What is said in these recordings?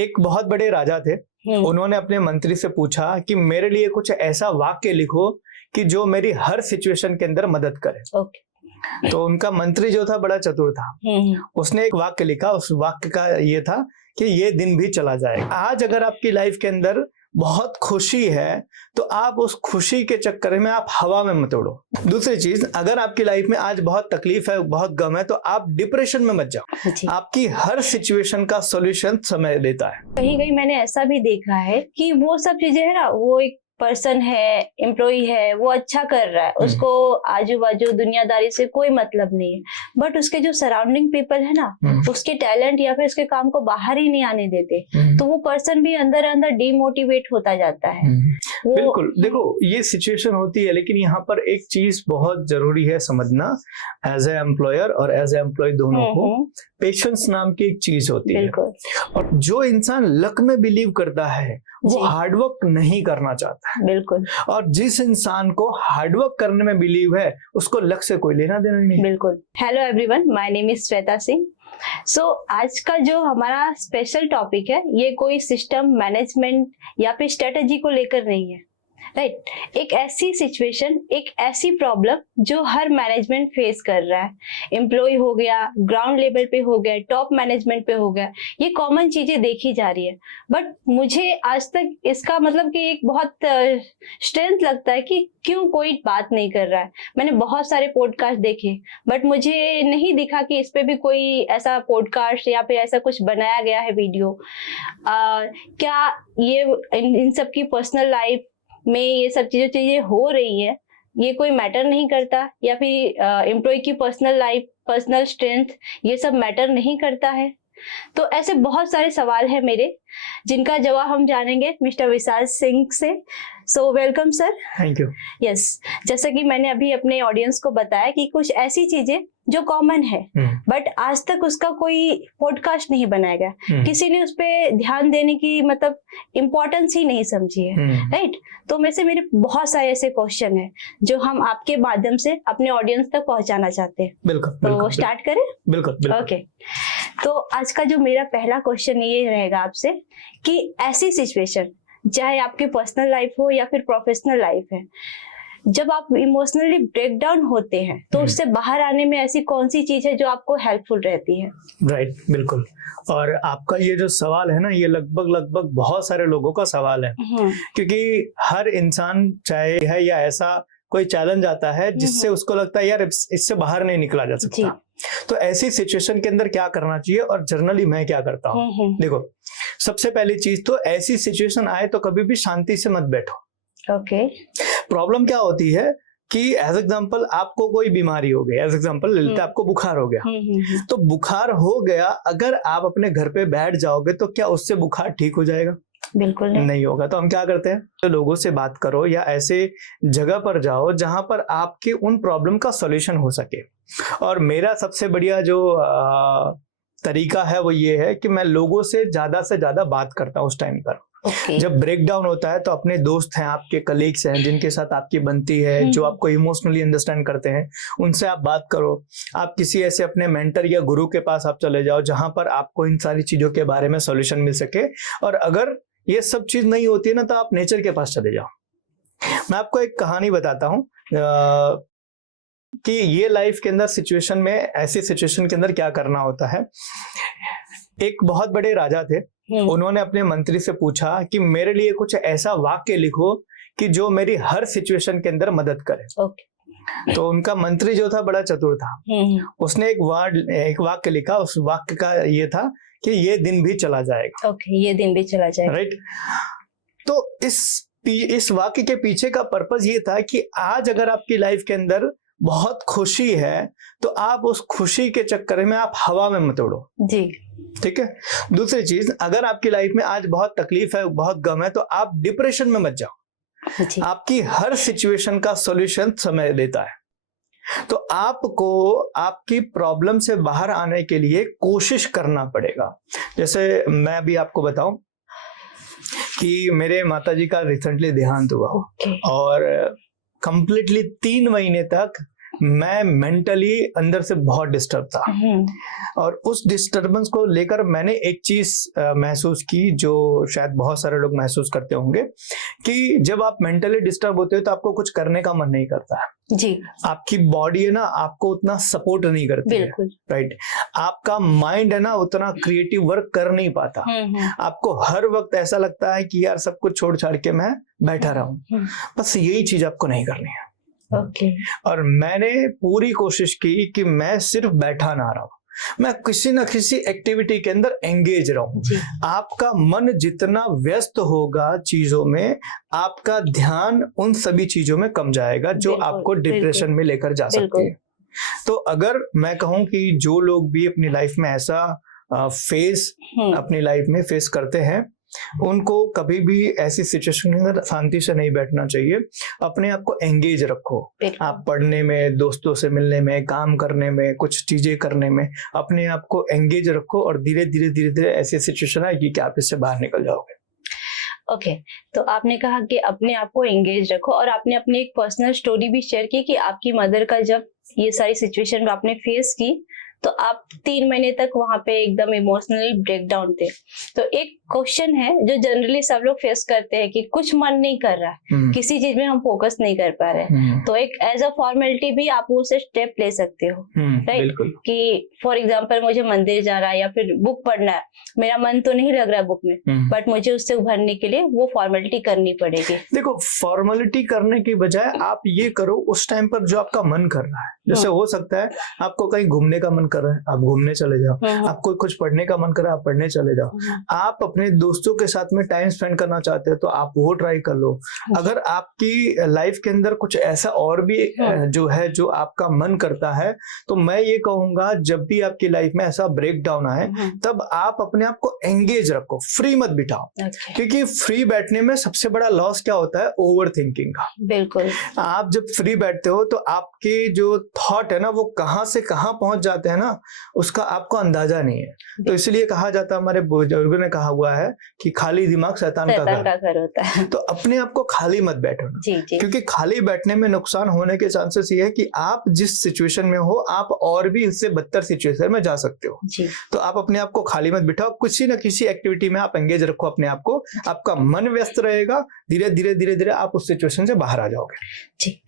एक बहुत बड़े राजा थे। उन्होंने अपने मंत्री से पूछा कि मेरे लिए कुछ ऐसा वाक्य लिखो कि जो मेरी हर सिचुएशन के अंदर मदद करे। तो उनका मंत्री जो था बड़ा चतुर था। उसने एक वाक्य लिखा। उस वाक्य का ये था कि ये दिन भी चला जाएगा। आज अगर आपकी लाइफ के अंदर बहुत खुशी है तो आप उस खुशी के चक्कर में आप हवा में मत उड़ो। दूसरी चीज, अगर आपकी लाइफ में आज बहुत तकलीफ है, बहुत गम है, तो आप डिप्रेशन में मत जाओ। आपकी हर सिचुएशन का सॉल्यूशन समय देता है। कहीं कहीं मैंने ऐसा भी देखा है कि वो सब चीजें है ना, वो एक पर्सन है, एम्प्लॉय है, वो अच्छा कर रहा है, उसको आजू बाजू दुनियादारी से कोई मतलब नहीं है, बट उसके जो सराउंडिंग पीपल है ना, उसके टैलेंट या फिर उसके काम को बाहर ही नहीं आने देते, तो वो पर्सन भी अंदर अंदर डिमोटिवेट होता जाता है। बिल्कुल, देखो ये सिचुएशन होती है, लेकिन यहाँ पर एक चीज बहुत जरूरी है समझना, एज ए एम्प्लॉयर और एज ए एम्प्लॉय दोनों को पेशेंस नाम की एक चीज होती है। और जो इंसान लक में बिलीव करता है वो हार्डवर्क नहीं करना चाहता है। बिल्कुल। और जिस इंसान को हार्डवर्क करने में बिलीव है उसको लक से कोई लेना देना नहीं। बिल्कुल। Hello everyone, my name is Shweta Singh. आज का जो हमारा स्पेशल टॉपिक है, ये कोई सिस्टम मैनेजमेंट या फिर स्ट्रेटेजी को लेकर नहीं है, राइट। एक ऐसी सिचुएशन, एक ऐसी प्रॉब्लम जो हर मैनेजमेंट फेस कर रहा है। एम्प्लॉय हो गया, ग्राउंड लेवल पे हो गया, टॉप मैनेजमेंट पे हो गया, ये कॉमन चीजें देखी जा रही है। बट मुझे आज तक इसका मतलब कि एक बहुत स्ट्रेंथ लगता है कि क्यों कोई बात नहीं कर रहा है। मैंने बहुत सारे पॉडकास्ट देखे, बट मुझे नहीं दिखा कि इस पे भी कोई ऐसा पॉडकास्ट या फिर ऐसा कुछ बनाया गया है वीडियो। क्या ये इन सब की पर्सनल लाइफ में ये सब चीजें हो रही है, ये कोई मैटर नहीं करता, या फिर एम्प्लॉय की पर्सनल लाइफ, पर्सनल स्ट्रेंथ, ये सब मैटर नहीं करता है। तो ऐसे बहुत सारे सवाल है मेरे, जिनका जवाब हम जानेंगे मिस्टर विशाल सिंह से। So welcome sir. Thank you. Yes, जैसा कि मैंने अभी अपने ऑडियंस को बताया कि कुछ ऐसी चीजें जो कॉमन है, बट आज तक उसका कोई पॉडकास्ट नहीं बनाया गया, किसी ने उस पे ध्यान देने की मतलब इम्पोर्टेंस ही नहीं समझी है, राइट। तो मेरे बहुत सारे ऐसे क्वेश्चन है जो हम आपके माध्यम से अपने ऑडियंस तक पहुंचाना चाहते हैं। बिल्कुल, तो स्टार्ट करें। बिल्कुल। ओके, तो आज का जो मेरा पहला क्वेश्चन ये रहेगा आपसे कि ऐसी सिचुएशन, चाहे आपकी पर्सनल लाइफ हो या फिर प्रोफेशनल लाइफ है, जब आप इमोशनली ब्रेक डाउन होते हैं तो उससे बाहर आने में ऐसी कौन सी चीज है जो आपको हेल्पफुल रहती है? राइट, बिल्कुल। और आपका ये जो सवाल है ना, ये लगभग बहुत सारे लोगों का सवाल है, क्योंकि हर इंसान चाहे है या ऐसा कोई चैलेंज आता है जिससे उसको लगता है यार इससे बाहर नहीं निकला जा सकता। तो ऐसी सिचुएशन के अंदर क्या करना चाहिए और जनरली मैं क्या करता हूँ। देखो, सबसे पहली चीज तो ऐसी सिचुएशन आए तो कभी भी शांति से मत बैठो। ओके। प्रॉब्लम क्या होती है कि एज एग्जांपल आपको कोई बीमारी हो गई, एज एग्जांपल ले लेते आपको बुखार हो गया। तो बुखार हो गया, अगर आप अपने घर पे बैठ जाओगे तो क्या उससे बुखार ठीक हो जाएगा? बिल्कुल नहीं होगा। तो हम क्या करते हैं, तो लोगों से बात करो या ऐसे जगह पर जाओ जहां पर आपके उन प्रॉब्लम का सॉल्यूशन हो सके। और मेरा सबसे बढ़िया जो तरीका है वो ये है कि मैं लोगों से ज्यादा बात करता हूँ उस टाइम पर। जब ब्रेक डाउन होता है तो अपने दोस्त हैं, आपके कलीग्स हैं, जिनके साथ आपकी बनती है, जो आपको इमोशनली अंडरस्टैंड करते हैं, उनसे आप बात करो। आप किसी ऐसे अपने मेंटर या गुरु के पास आप चले जाओ जहां पर आपको इन सारी चीजों के बारे में सॉल्यूशन मिल सके। और अगर ये सब चीज नहीं होती है ना, तो आप नेचर के पास चले जाओ। मैं आपको एक कहानी बताता हूँ कि ये लाइफ के अंदर सिचुएशन में, ऐसी सिचुएशन के अंदर क्या करना होता है। एक बहुत बड़े राजा थे। उन्होंने अपने मंत्री से पूछा कि मेरे लिए कुछ ऐसा वाक्य लिखो कि जो मेरी हर सिचुएशन के अंदर मदद करे। तो उनका मंत्री जो था बड़ा चतुर था। उसने एक वाक्य लिखा। उस वाक्य का ये था कि ये दिन भी चला जाएगा। ये दिन भी चला जाएगा, राइट। तो इस वाक्य के पीछे का पर्पस ये था कि आज अगर आपकी लाइफ के अंदर बहुत खुशी है तो आप उस खुशी के चक्कर में आप हवा में मत उड़ो। जी, ठीक है। दूसरी चीज, अगर आपकी लाइफ में आज बहुत तकलीफ है, बहुत गम है, तो आप डिप्रेशन में मत जाओ। आपकी हर सिचुएशन का सॉल्यूशन समय देता है। तो आपको आपकी प्रॉब्लम से बाहर आने के लिए कोशिश करना पड़ेगा। जैसे मैं अभी आपको बताऊं कि मेरे माताजी का रिसेंटली देहांत हुआ। और कंप्लीटली 3 महीने तक मैं मेंटली अंदर से बहुत डिस्टर्ब था। और उस डिस्टर्बेंस को लेकर मैंने एक चीज महसूस की, जो शायद बहुत सारे लोग महसूस करते होंगे, कि जब आप मेंटली डिस्टर्ब होते हो तो आपको कुछ करने का मन नहीं करता है जी। आपकी बॉडी है ना आपको उतना सपोर्ट नहीं करती है, राइट। आपका माइंड है ना उतना क्रिएटिव वर्क कर नहीं पाता। आपको हर वक्त ऐसा लगता है कि यार सब कुछ छोड़ छाड़ के मैं बैठा रहूं। बस यही चीज आपको नहीं करनी है। ओके। और मैंने पूरी कोशिश की कि मैं सिर्फ बैठा ना रहूं, मैं किसी ना किसी एक्टिविटी के अंदर एंगेज रहूं। आपका मन जितना व्यस्त होगा चीजों में, आपका ध्यान उन सभी चीजों में कम जाएगा जो आपको डिप्रेशन में लेकर जा सकती है। तो अगर मैं कहूं कि जो लोग भी अपनी लाइफ में ऐसा फेस अपनी लाइफ में फेस करते हैं, उनको कभी भी ऐसी सिचुएशन के अंदर शांति से नहीं बैठना चाहिए। अपने आप को एंगेज रखो। आप पढ़ने में, दोस्तों से मिलने में, काम करने में, कुछ चीजें करने में अपने आप को एंगेज रखो और धीरे धीरे ऐसी सिचुएशन आएगी कि आप इससे बाहर निकल जाओगे। ओके, तो आपने कहा कि अपने आप को एंगेज रखो, और आपने अपनी एक पर्सनल स्टोरी भी शेयर की कि आपकी मदर का जब ये सारी सिचुएशन आपने फेस की तो आप 3 महीने तक वहां पे एकदम इमोशनली ब्रेकडाउन थे। तो एक क्वेश्चन है जो जनरली सब लोग फेस करते हैं कि कुछ मन नहीं कर रहा, किसी चीज में हम फोकस नहीं कर पा रहे, तो एक एज अ फॉर्मेलिटी भी आप उसे स्टेप ले सकते हो, राइट। कि फॉर एग्जांपल मुझे मंदिर जाना है या फिर बुक पढ़ना है, मेरा मन तो नहीं लग रहा है बुक में, बट मुझे उससे उभरने के लिए वो फॉर्मेलिटी करनी पड़ेगी। देखो, फॉर्मेलिटी करने की बजाय आप ये करो उस टाइम पर जो आपका मन कर रहा है। जैसे हो सकता है आपको कहीं घूमने का मन कर रहा है, आप घूमने चले जाओ। आपको कुछ पढ़ने का मन कर रहा है, आप पढ़ने चले जाओ। आप अपने दोस्तों के साथ में टाइम स्पेंड करना चाहते हो तो आप वो ट्राई कर लो। अगर आपकी लाइफ के अंदर कुछ ऐसा और भी जो है जो आपका मन करता है, तो मैं ये कहूंगा जब भी आपकी लाइफ में ऐसा ब्रेक डाउन आए तब आप अपने आप को एंगेज रखो, फ्री मत बिठाओ। क्योंकि फ्री बैठने में सबसे बड़ा लॉस क्या होता है? ओवर थिंकिंग का। बिल्कुल। आप जब फ्री बैठते हो तो आपके जो थॉट है ना वो कहां से कहां पहुंच जाते हैं ना, उसका आपको अंदाजा नहीं है। तो इसलिए कहा जाता है, हमारे बुजुर्गों ने कहा हुआ है कि खाली दिमाग शैतान का घर होता है। तो अपने आप को खाली मत बैठो ना, क्योंकि खाली बैठने में नुकसान होने के चांसेस ये है कि आप जिस सिचुएशन में हो आप और भी इससे बदतर सिचुएशन में जा सकते हो। तो आप अपने आप को खाली मत बिठाओ, किसी न किसी एक्टिविटी में आप एंगेज रखो अपने आप को। आपका मन व्यस्त रहेगा, धीरे धीरे आप उस सिचुएशन से बाहर आ जाओगे। जी,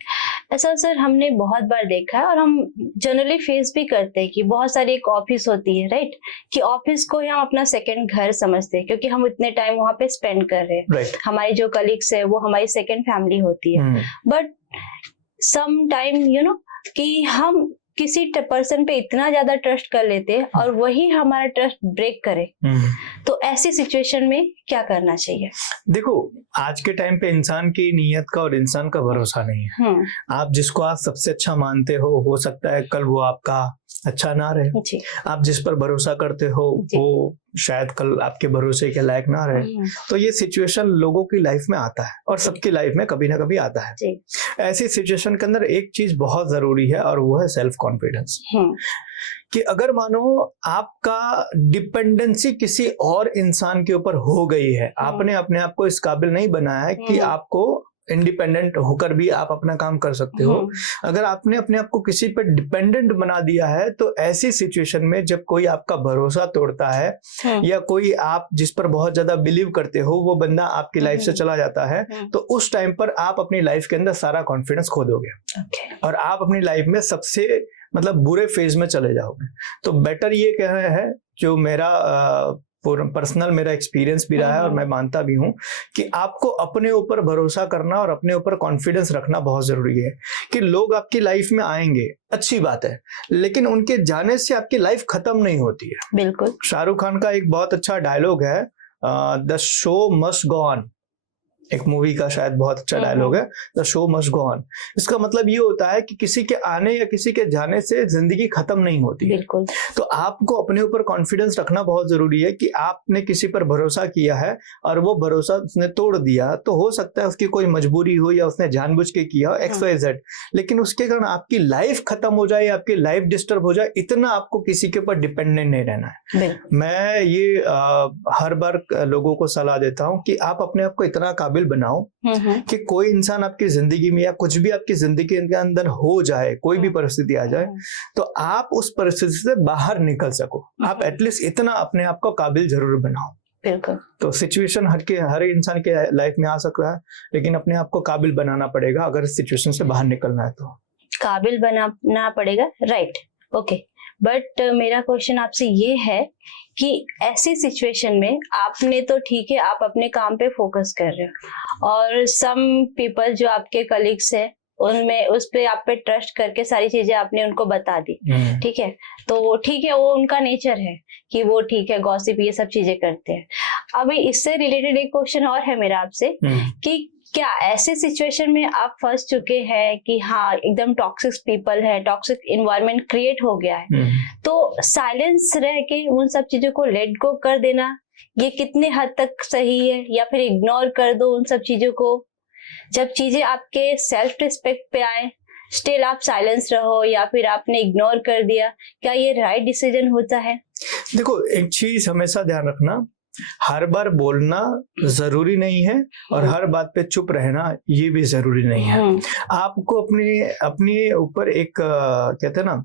ऐसा सर हमने बहुत बार देखा है और हम जनरली फेस भी करते हैं कि बहुत सारी एक ऑफिस होती है, राइट, कि ऑफिस को ही हम अपना सेकंड घर समझते हैं क्योंकि हम इतने टाइम वहां पे स्पेंड कर रहे हैं। हमारी जो कलीग्स है वो हमारी सेकंड फैमिली होती है। बट सम टाइम कि हम किसी पर्सन पे इतना ज्यादा ट्रस्ट कर लेते हैं और वही हमारा ट्रस्ट ब्रेक करे, तो ऐसी सिचुएशन में क्या करना चाहिए? देखो, आज के टाइम पे इंसान की नीयत का और इंसान का भरोसा नहीं है। आप जिसको आप सबसे अच्छा मानते हो सकता है कल वो आपका अच्छा ना रहे। आप जिस पर भरोसा करते हो वो शायद कल आपके भरोसे के लायक ना रहे। तो ये सिचुएशन लोगों की लाइफ में आता है और सबकी लाइफ में कभी ना कभी आता है। ऐसी सिचुएशन के अंदर एक चीज बहुत जरूरी है और वो है सेल्फ कॉन्फिडेंस। कि अगर मानो आपका डिपेंडेंसी किसी और इंसान के ऊपर हो गई है, आपने अपने आप को इस काबिल नहीं बनाया है कि आपको इंडिपेंडेंट होकर भी आप अपना काम कर सकते हो। अगर आपने अपने आप को किसी पर डिपेंडेंट बना दिया है तो ऐसी सिचुएशन में जब कोई आपका भरोसा तोड़ता है या कोई आप जिस पर बहुत ज्यादा बिलीव करते हो वो बंदा आपकी लाइफ से चला जाता है, तो उस टाइम पर आप अपनी लाइफ के अंदर सारा कॉन्फिडेंस खो दोगे और आप अपनी लाइफ में सबसे बुरे फेज में चले जाओगे। तो बेटर ये कह रहे हैं, जो मेरा पर्सनल मेरा एक्सपीरियंस भी रहा है और मैं मानता भी हूं कि आपको अपने ऊपर भरोसा करना और अपने ऊपर कॉन्फिडेंस रखना बहुत जरूरी है। कि लोग आपकी लाइफ में आएंगे, अच्छी बात है, लेकिन उनके जाने से आपकी लाइफ खत्म नहीं होती है। बिल्कुल। शाहरुख खान का एक बहुत अच्छा डायलॉग है, the show must go on. एक मूवी का शायद बहुत अच्छा डायलॉग है, the show must go on. इसका मतलब ये होता है कि किसी के आने या किसी के जाने से जिंदगी खत्म नहीं होती। बिल्कुल। तो आपको अपने ऊपर कॉन्फिडेंस रखना बहुत जरूरी है कि आपने किसी पर भरोसा किया है और वो भरोसा उसने तोड़ दिया, तो हो सकता है उसकी कोई मजबूरी हो या उसने जानबूझ के किया हो XYZ, लेकिन उसके कारण आपकी लाइफ खत्म हो जाए, आपकी लाइफ डिस्टर्ब हो जाए, इतना आपको किसी के ऊपर डिपेंडेंट नहीं रहना है। मैं ये हर बार लोगों को सलाह देता हूँ कि आप अपने आप को इतना काबिल काबिल बनाओ कि कोई इंसान आपकी जिंदगी में या कुछ भी आपकी जिंदगी के अंदर हो जाए, कोई भी परिस्थिति आ जाए, तो आप उस परिस्थिति से बाहर निकल सको। आप एटलीस्ट इतना अपने आप को काबिल जरूर बनाओ। बिल्कुल। तो सिचुएशन हर इंसान के लाइफ में आ सकता है, लेकिन अपने आप को काबिल बनाना पड़ेगा अगर सिचुएशन से बाहर निकलना है तो। काबिल बनाना पड़ेगा, राइट, ओके। बट मेरा क्वेश्चन आपसे ये है कि ऐसी सिचुएशन में आपने तो ठीक है, आप अपने काम पे फोकस कर रहे हो और सम पीपल जो आपके कलीग्स हैं उनमें उस पे आप पे ट्रस्ट करके सारी चीजें आपने उनको बता दी, ठीक है, तो ठीक है, वो उनका नेचर है कि वो ठीक है गॉसिप ये सब चीजें करते हैं। अभी इससे रिलेटेड एक क्वेश्चन और है मेरा आपसे कि क्या ऐसे सिचुएशन में आप फंस चुके हैं कि हाँ एकदम टॉक्सिक पीपल है, टॉक्सिक इन्वायरमेंट क्रिएट हो गया है, तो साइलेंस रह के उन सब चीजों को लेट गो कर देना ये कितने हद तक सही है, या फिर इग्नोर कर दो उन सब चीजों को? जब चीजें आपके सेल्फ रिस्पेक्ट पे आए स्टिल आप साइलेंस रहो या फिर आपने इग्नोर कर दिया, क्या ये राइट डिसीजन होता है? देखो, एक चीज हमेशा ध्यान रखना, हर बार बोलना जरूरी नहीं है और हर बात पे चुप रहना ये भी जरूरी नहीं है। आपको अपने ऊपर एक कहते हैं ना,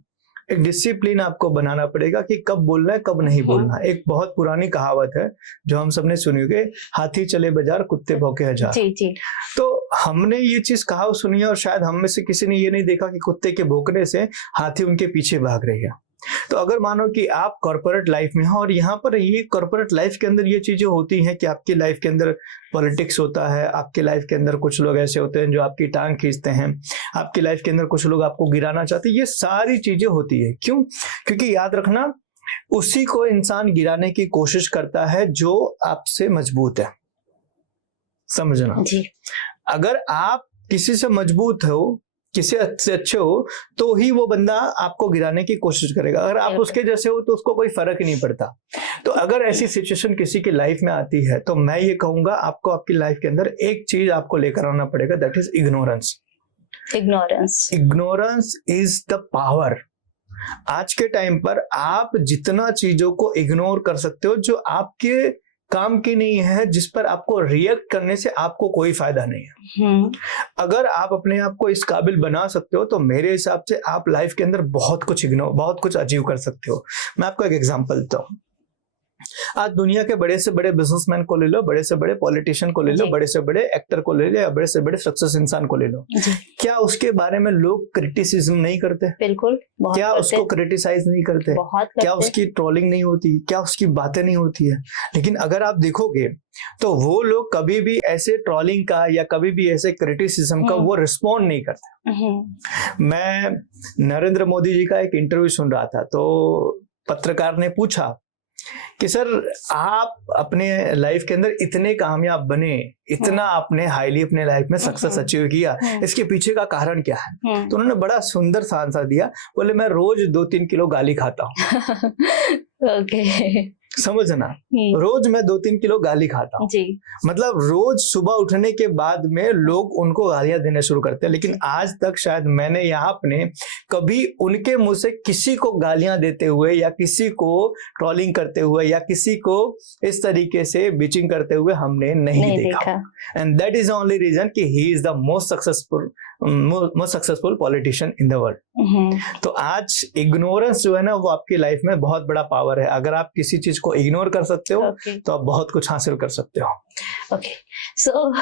एक डिसिप्लिन आपको बनाना पड़ेगा कि कब बोलना है कब नहीं बोलना। एक बहुत पुरानी कहावत है जो हम सबने सुनी होगी, हाथी चले बाजार कुत्ते भौंके हजार। जी जी। तो हमने ये चीज कहावत सुनी है और शायद हम में से किसी ने ये नहीं देखा कि कुत्ते के भौंकने से हाथी उनके पीछे भाग रही है। तो अगर मानो कि आप कॉर्पोरेट लाइफ में हो और यहाँ पर ये कॉर्पोरेट लाइफ के अंदर ये चीजें होती हैं कि आपकी लाइफ के अंदर पॉलिटिक्स होता है, आपकी लाइफ के अंदर कुछ लोग ऐसे होते हैं जो आपकी टांग खींचते हैं, आपकी लाइफ के अंदर कुछ लोग आपको गिराना चाहते हैं, ये सारी चीजें होती है। क्यों? क्योंकि याद रखना, उसी को इंसान गिराने की कोशिश करता है जो आपसे मजबूत है। समझना जी। अगर आप किसी से मजबूत हो, किसी से अच्छे हो, तो ही वो बंदा आपको गिराने की कोशिश करेगा। अगर आप उसके जैसे हो तो उसको कोई फर्क ही नहीं पड़ता। तो अगर ऐसी सिचुएशन किसी की लाइफ में आती है तो मैं ये कहूंगा आपको आपकी लाइफ के अंदर एक चीज आपको लेकर आना पड़ेगा, that is ignorance. Ignorance is the power. आज के टाइम पर आप जितना चीजों को इग्नोर कर सकते हो जो आपके काम की नहीं है, जिस पर आपको रिएक्ट करने से आपको कोई फायदा नहीं है, अगर आप अपने आप को इस काबिल बना सकते हो तो मेरे हिसाब से आप लाइफ के अंदर बहुत कुछ अचीव कर सकते हो। मैं आपको एक एग्जांपल देता हूँ। आज दुनिया के बड़े से बड़े बिजनेसमैन को ले लो, बड़े से बड़े पॉलिटिशियन को ले लो, बड़े से बड़े एक्टर को ले लो या बड़े से बड़े सक्सेस इंसान को ले लो, क्या उसके बारे में लोग क्रिटिसिज्म नहीं करते? बिल्कुल। क्या उसको क्रिटिसाइज नहीं करते? क्या उसकी ट्रोलिंग नहीं होती? क्या उसकी बातें नहीं होती है? लेकिन अगर आप देखोगे तो वो लोग कभी भी ऐसे ट्रोलिंग का या कभी भी ऐसे क्रिटिसिज्म का वो रिस्पॉन्ड नहीं करते। मैं नरेंद्र मोदी जी का एक इंटरव्यू सुन रहा था, तो पत्रकार ने पूछा कि सर आप अपने लाइफ के अंदर इतने कामयाब बने, इतना आपने हाईली अपने लाइफ में सक्सेस अचीव किया, इसके पीछे का कारण क्या है? तो उन्होंने बड़ा सुंदर सा आंसर दिया, बोले मैं रोज 2-3 किलो गाली खाता हूँ। ओके। समझना, रोज मैं 2-3 किलो गाली खाता हूँ। मतलब रोज सुबह उठने के बाद में लोग उनको गालियां देने शुरू करते हैं, लेकिन आज तक शायद मैंने यहाँ अपने कभी उनके मुंह से किसी को गालियां देते हुए या किसी को ट्रोलिंग करते हुए या किसी को इस तरीके से बिचिंग करते हुए हमने नहीं देखा। And that is the only reason कि he is the most successful politician in the world. तो आज इग्नोरेंस जो है ना, वो आपकी लाइफ में बहुत बड़ा पावर है। अगर आप किसी चीज को इग्नोर कर सकते हो तो आप बहुत कुछ हासिल कर सकते हो। ओके, सो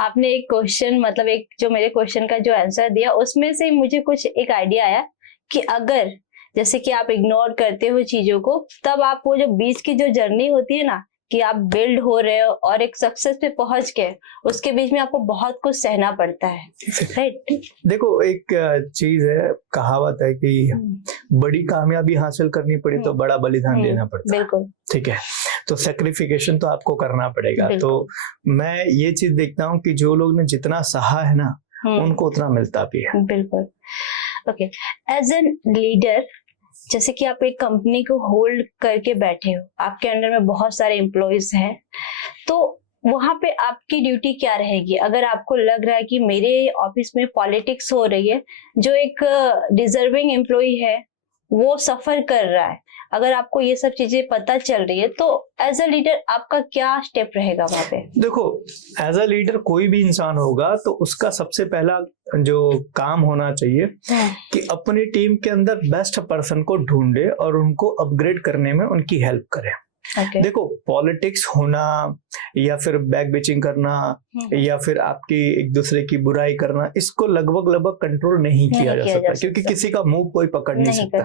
आपने एक क्वेश्चन, मतलब एक जो मेरे क्वेश्चन का जो आंसर दिया, उसमें से मुझे कुछ एक आइडिया आया कि अगर जैसे कि आप इग्नोर करते हो चीजों को, तब आप वो जो बीच की जो जर्नी होती है ना, कि आप बिल्ड हो रहे हो और एक सक्सेस पे पहुंच गए, उसके बीच में आपको बहुत कुछ सहना पड़ता है, राइट? देखो, एक चीज है, कहावत है कि बड़ी कामयाबी हासिल करनी पड़ी तो बड़ा बलिदान देना पड़ता है। बिल्कुल, ठीक है। तो सैक्रिफिकेशन तो आपको करना पड़ेगा। तो मैं ये चीज देखता हूँ कि जो लोग ने जितना सहा है ना, उनको उतना मिलता भी है। बिल्कुल। ओके, एज एन लीडर, जैसे कि आप एक कंपनी को होल्ड करके बैठे हो, आपके अंडर में बहुत सारे एम्प्लॉइज हैं, तो वहां पे आपकी ड्यूटी क्या रहेगी? अगर आपको लग रहा है कि मेरे ऑफिस में पॉलिटिक्स हो रही है, जो एक डिजर्विंग एम्प्लॉय है वो सफर कर रहा है, अगर आपको ये सब चीजें पता चल रही है, तो एज अ लीडर आपका क्या स्टेप रहेगा वहां पे? देखो, एज अ लीडर कोई भी इंसान होगा तो उसका सबसे पहला जो काम होना चाहिए कि अपनी टीम के अंदर बेस्ट पर्सन को ढूंढे और उनको अपग्रेड करने में उनकी हेल्प करे। Okay. देखो, पॉलिटिक्स होना या फिर बैक बिचिंग करना या फिर आपकी एक दूसरे की बुराई करना, इसको लगभग कंट्रोल नहीं किया जा सकता, क्योंकि किसी का मुंह कोई पकड़ नहीं सकता।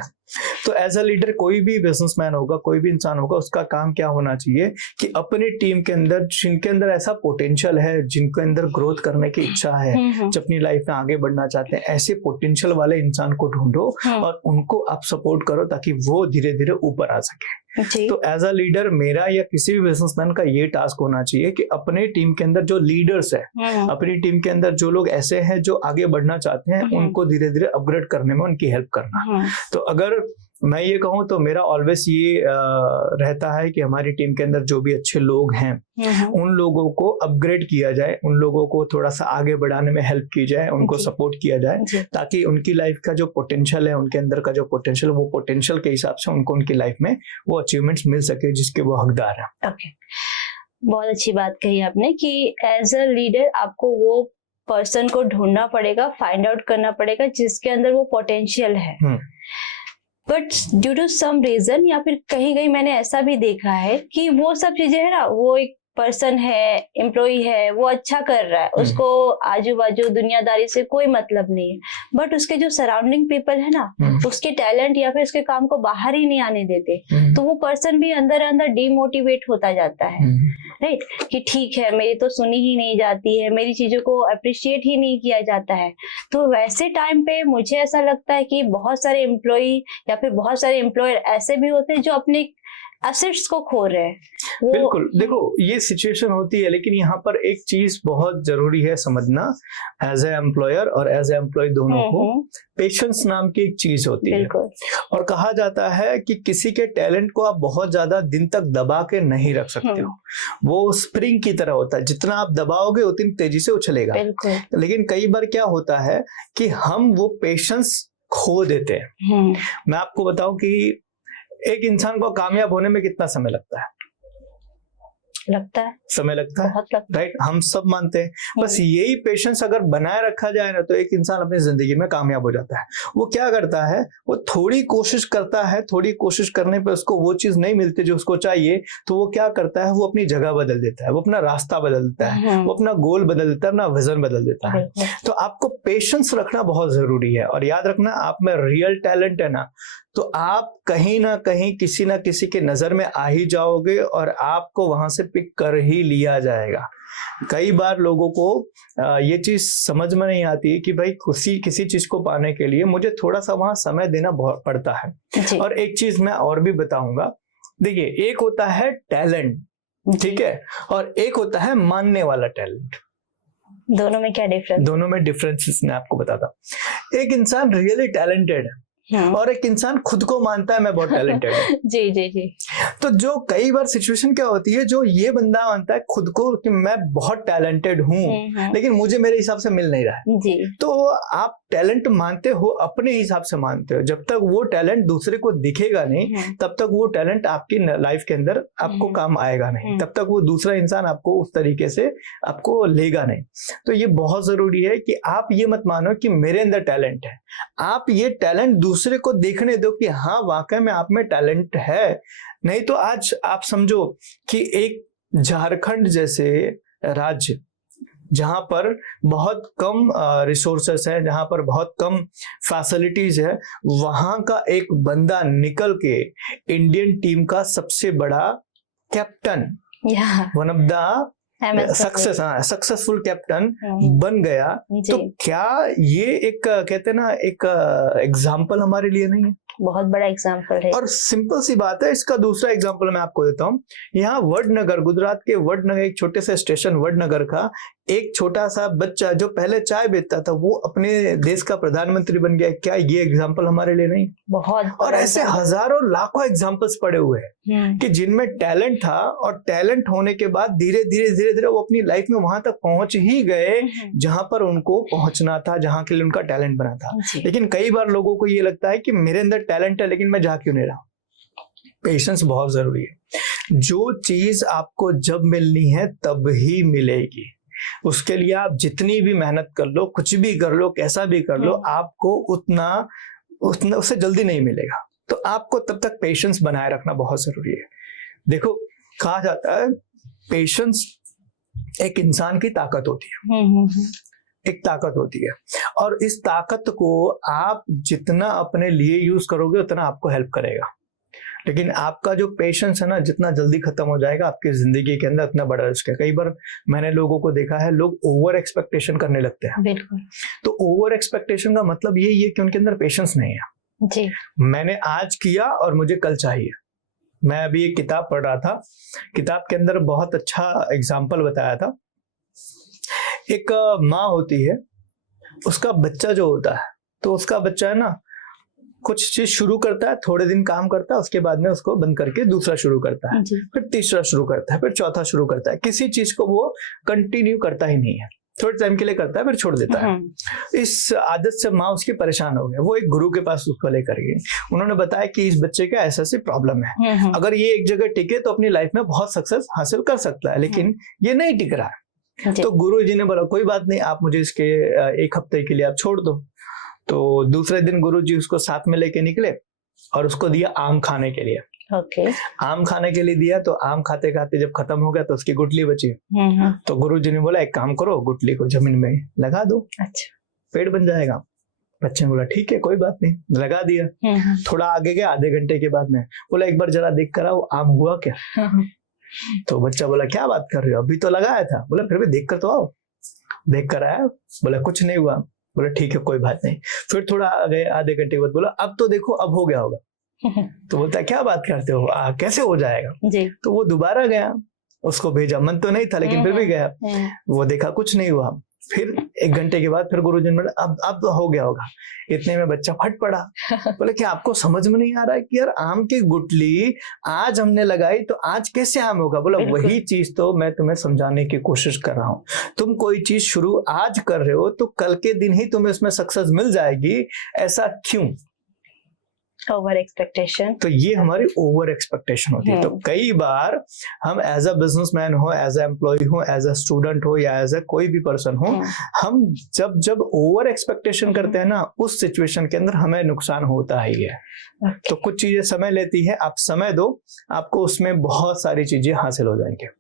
तो एज अ लीडर कोई भी बिजनेसमैन होगा, कोई भी इंसान होगा, उसका काम क्या होना चाहिए कि अपनी टीम के अंदर जिनके अंदर ऐसा पोटेंशियल है, जिनके अंदर ग्रोथ करने की इच्छा है, जो अपनी लाइफ में आगे बढ़ना चाहते हैं, ऐसे पोटेंशियल वाले इंसान को ढूंढो और उनको आप सपोर्ट करो ताकि वो धीरे धीरे ऊपर आ सके। तो एज अ लीडर मेरा या किसी भी बिजनेसमैन का ये टास्क होना चाहिए कि अपने टीम के अंदर जो लीडर्स है, अपनी टीम के अंदर जो लोग ऐसे हैं जो आगे बढ़ना चाहते हैं, उनको धीरे धीरे अपग्रेड करने में उनकी हेल्प करना। तो अगर मैं ये कहूँ तो मेरा ऑलवेज ये रहता है कि हमारी टीम के अंदर जो भी अच्छे लोग हैं उन लोगों को अपग्रेड किया जाए, उन लोगों को थोड़ा सा आगे बढ़ाने में हेल्प की जाए, उनको सपोर्ट किया जाए, ताकि उनकी लाइफ का जो पोटेंशियल है, उनके अंदर का जो पोटेंशियल, वो पोटेंशियल के हिसाब से उनको उनकी लाइफ में वो अचीवमेंट्स मिल सके जिसके वो हकदार है। ओके, बहुत अच्छी बात कही आपने कि एज अ लीडर आपको वो पर्सन को ढूंढना पड़ेगा, फाइंड आउट करना पड़ेगा जिसके अंदर वो पोटेंशियल है। But due to some reason या फिर कहीं कहीं मैंने ऐसा भी देखा है कि वो सब चीजें है ना, वो एक पर्सन है, एम्प्लॉय है, वो अच्छा कर रहा है, उसको आजू बाजू दुनियादारी से कोई मतलब नहीं है, बट उसके जो सराउंडिंग पीपल है ना, उसके टैलेंट या फिर उसके काम को बाहर ही नहीं आने देते, तो वो पर्सन भी अंदर अंदर डीमोटिवेट होता जाता है, राइट? कि ठीक है, मेरी तो सुनी ही नहीं जाती है, मेरी चीजों को अप्रिशिएट ही नहीं किया जाता है। तो वैसे टाइम पे मुझे ऐसा लगता है कि बहुत सारे एम्प्लॉय या फिर बहुत सारे एम्प्लॉयर ऐसे भी होते हैं जो अपने एसेट्स को खो रहे हैं। बिल्कुल, देखो ये सिचुएशन होती है, लेकिन यहाँ पर एक चीज बहुत जरूरी है समझना, एज ए एम्प्लॉयर और एज ए एम्प्लॉय दोनों को पेशेंस नाम की एक चीज होती है। और कहा जाता है कि किसी के टैलेंट को आप बहुत ज्यादा दिन तक दबा के नहीं रख सकते हो, वो स्प्रिंग की तरह होता है, जितना आप दबाओगे उतनी तेजी से उछलेगा। लेकिन कई बार क्या होता है कि हम वो पेशेंस खो देते हैं। मैं आपको बताऊं कि एक इंसान को कामयाब होने में कितना समय लगता है? समय लगता है, राइट? हम सब मानते हैं। बस यही पेशेंस अगर बनाए रखा जाए ना, तो एक इंसान अपनी जिंदगी में कामयाब हो जाता है। वो क्या करता है, वो थोड़ी कोशिश करता है, थोड़ी कोशिश करने पे उसको वो चीज नहीं मिलती जो उसको चाहिए, तो वो क्या करता है, वो अपनी जगह बदल देता है, वो अपना रास्ता बदल देता है, वो अपना गोल बदल देता है, अपना विजन बदल देता है। तो आपको पेशेंस रखना बहुत जरूरी है। और याद रखना, आप में रियल टैलेंट है ना, तो आप कहीं ना कहीं किसी ना किसी के नजर में आ ही जाओगे और आपको वहां से पिक कर ही लिया जाएगा। कई बार लोगों को ये चीज समझ में नहीं आती कि भाई किसी चीज को पाने के लिए मुझे थोड़ा सा वहां समय देना बहुत पड़ता है। और एक चीज मैं और भी बताऊंगा, देखिए, एक होता है टैलेंट, ठीक है, और एक होता है मानने वाला टैलेंट। दोनों में क्या डिफरेंस? दोनों में डिफरेंसेस मैं आपको बताता हूँ। एक इंसान रियली टैलेंटेड है और एक इंसान खुद को मानता है मैं बहुत टैलेंटेड हूँ। जी जी जी। तो जो कई बार सिचुएशन क्या होती है, जो ये बंदा मानता है खुद को कि मैं बहुत टैलेंटेड हूँ, लेकिन मुझे मेरे हिसाब से मिल नहीं रहा है जी। तो आप टैलेंट मानते हो, अपने हिसाब से मानते हो। जब तक वो टैलेंट दूसरे को दिखेगा नहीं, तब तक वो टैलेंट आपकी लाइफ के अंदर आपको काम आएगा नहीं, तब तक वो दूसरा इंसान आपको उस तरीके से आपको लेगा नहीं। तो ये बहुत जरूरी है कि आप ये मत मानो कि मेरे अंदर टैलेंट है, आप ये टैलेंट दूसरे को देखने दो कि हाँ वाकई में आप में टैलेंट है। नहीं तो आज आप समझो कि एक झारखंड जैसे राज्य, जहां पर बहुत कम रिसोर्सेस है, जहां पर बहुत कम फैसिलिटीज है, वहां का एक बंदा निकल के इंडियन टीम का सबसे बड़ा captain, one of the successful captain बन गया, तो क्या ये एक कहते हैं ना, एक एग्जाम्पल हमारे लिए नहीं है? बहुत बड़ा एग्जाम्पल है। और सिंपल सी बात है, इसका दूसरा एग्जाम्पल मैं आपको देता हूँ। यहाँ वडनगर, गुजरात के वडनगर, एक छोटे से स्टेशन वडनगर का एक छोटा सा बच्चा जो पहले चाय बेचता था वो अपने देश का प्रधानमंत्री बन गया। क्या ये एग्जाम्पल हमारे लिए नहीं? बहुत और ऐसे हजारों लाखों एग्जाम्पल्स पड़े हुए हैं कि जिनमें टैलेंट था और टैलेंट होने के बाद धीरे धीरे वो अपनी लाइफ में वहां तक पहुंच ही गए जहां पर उनको पहुंचना था, जहां के लिए उनका टैलेंट बना था। लेकिन कई बार लोगों को ये लगता है कि मेरे अंदर टैलेंट है लेकिन मैं जा क्यों नहीं रहा। पेशेंस बहुत जरूरी है। जो चीज आपको जब मिलनी है तब ही मिलेगी। उसके लिए आप जितनी भी मेहनत कर लो, कुछ भी कर लो, कैसा भी कर लो, आपको उतना उससे जल्दी नहीं मिलेगा। तो आपको तब तक पेशेंस बनाए रखना बहुत जरूरी है। देखो, कहा जाता है पेशेंस एक इंसान की ताकत होती है, एक ताकत होती है, और इस ताकत को आप जितना अपने लिए यूज करोगे उतना आपको हेल्प करेगा। लेकिन आपका जो पेशेंस है ना, जितना जल्दी खत्म हो जाएगा आपकी जिंदगी के अंदर, उतना बड़ा रिस्क है। कई बार मैंने लोगों को देखा है, लोग ओवर एक्सपेक्टेशन करने लगते हैं। बिल्कुल। तो ओवर एक्सपेक्टेशन का मतलब यही है कि उनके अंदर पेशेंस नहीं है। जी। मैंने आज किया और मुझे कल चाहिए। मैं अभी एक किताब पढ़ रहा था, किताब के अंदर बहुत अच्छा एग्जाम्पल बताया था। एक माँ होती है, उसका बच्चा जो होता है, तो उसका बच्चा है ना, कुछ चीज शुरू करता है, थोड़े दिन काम करता है, उसके बाद में उसको बंद करके दूसरा शुरू करता है, फिर तीसरा शुरू करता है, फिर चौथा शुरू करता है। किसी चीज को वो कंटिन्यू करता ही नहीं है, थोड़े टाइम के लिए करता है फिर छोड़ देता है। इस आदत से माँ उसकी परेशान हो गई। वो एक गुरु के पास उसको लेकर गई। उन्होंने बताया कि इस बच्चे का ऐसा प्रॉब्लम है, अगर ये एक जगह टिके तो अपनी लाइफ में बहुत सक्सेस हासिल कर सकता है, लेकिन ये नहीं टिक रहा है। तो गुरु जी ने बोला कोई बात नहीं, आप मुझे इसके 1 हफ्ते के लिए आप छोड़ दो। तो दूसरे दिन गुरुजी उसको साथ में लेके निकले और उसको दिया आम खाने के लिए। आम खाने के लिए दिया, तो आम खाते खाते जब खत्म हो गया तो उसकी गुठली बची। तो गुरुजी ने बोला एक काम करो, गुठली को जमीन में लगा दो, अच्छा पेड़ बन जाएगा। बच्चे ने बोला ठीक है कोई बात नहीं, लगा दिया। थोड़ा आगे गया, आधे घंटे के बाद में बोला एक बार जरा देख कर आओ आम हुआ क्या। तो बच्चा बोला क्या बात कर रहे हो, अभी तो लगाया था। बोला फिर भी देख कर तो आओ। देख कर आया, बोला कुछ नहीं हुआ। बोला ठीक है कोई बात नहीं। फिर थोड़ा गए, आधे घंटे के बाद बोला अब तो देखो अब हो गया होगा। तो बोलता क्या बात करते हो, कैसे हो जाएगा जी। तो वो दोबारा गया, उसको भेजा, मन तो नहीं था लेकिन फिर भी गया। वो देखा कुछ नहीं हुआ। फिर 1 घंटे के बाद फिर गुरुजी ने बोला अब तो हो गया होगा। इतने में बच्चा फट पड़ा। बोले क्या आपको समझ में नहीं आ रहा है कि यार आम की गुठली आज हमने लगाई तो आज कैसे आम होगा। बोला वही चीज तो मैं तुम्हें समझाने की कोशिश कर रहा हूँ। तुम कोई चीज शुरू आज कर रहे हो तो कल के दिन ही तुम्हें उसमें सक्सेस मिल जाएगी, ऐसा क्यों? Over expectation. तो ये हमारी ओवर एक्सपेक्टेशन होती है। तो कई बार हम एज अ बिजनेसमैन हो, एज अ एम्प्लॉय हो, एज अ स्टूडेंट हो या एज अ कोई भी पर्सन हो, हम जब ओवर एक्सपेक्टेशन करते हैं ना, उस सिचुएशन के अंदर हमें नुकसान होता ही है। तो कुछ चीजें समय लेती है, आप समय दो, आपको उसमें बहुत सारी चीजें हासिल हो जाएंगी।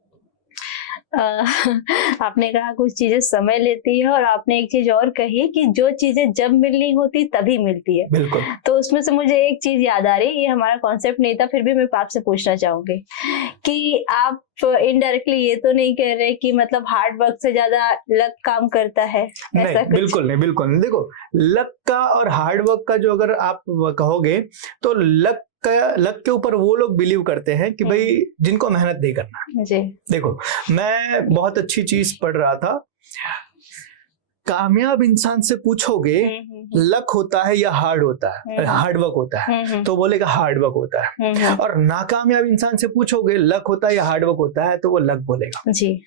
आपने कहा कुछ चीजें समय लेती है, और आपने एक चीज और कही कि जो चीजें जब मिलनी होती तभी मिलती है। बिल्कुल। तो उसमें से मुझे एक चीज याद आ रही, ये हमारा कॉन्सेप्ट नहीं था, फिर भी मैं आपसे पूछना चाहूंगी कि आप इनडायरेक्टली ये तो नहीं कह रहे कि मतलब हार्ड वर्क से ज्यादा लक काम करता है? नहीं, बिल्कुल नहीं, बिल्कुल नहीं। देखो लक का और हार्ड वर्क का जो अगर आप कहोगे तो लक के ऊपर वो लोग बिलीव करते हैं कि भाई जिनको मेहनत नहीं करना जी। देखो मैं बहुत अच्छी चीज पढ़ रहा था, कामयाब इंसान से पूछोगे लक होता है या हार्ड होता है, हार्ड वर्क होता है, तो बोलेगा हार्ड वर्क होता है। और नाकामयाब इंसान से पूछोगे लक होता है या हार्ड वर्क होता है, तो वो लक बोलेगा जी।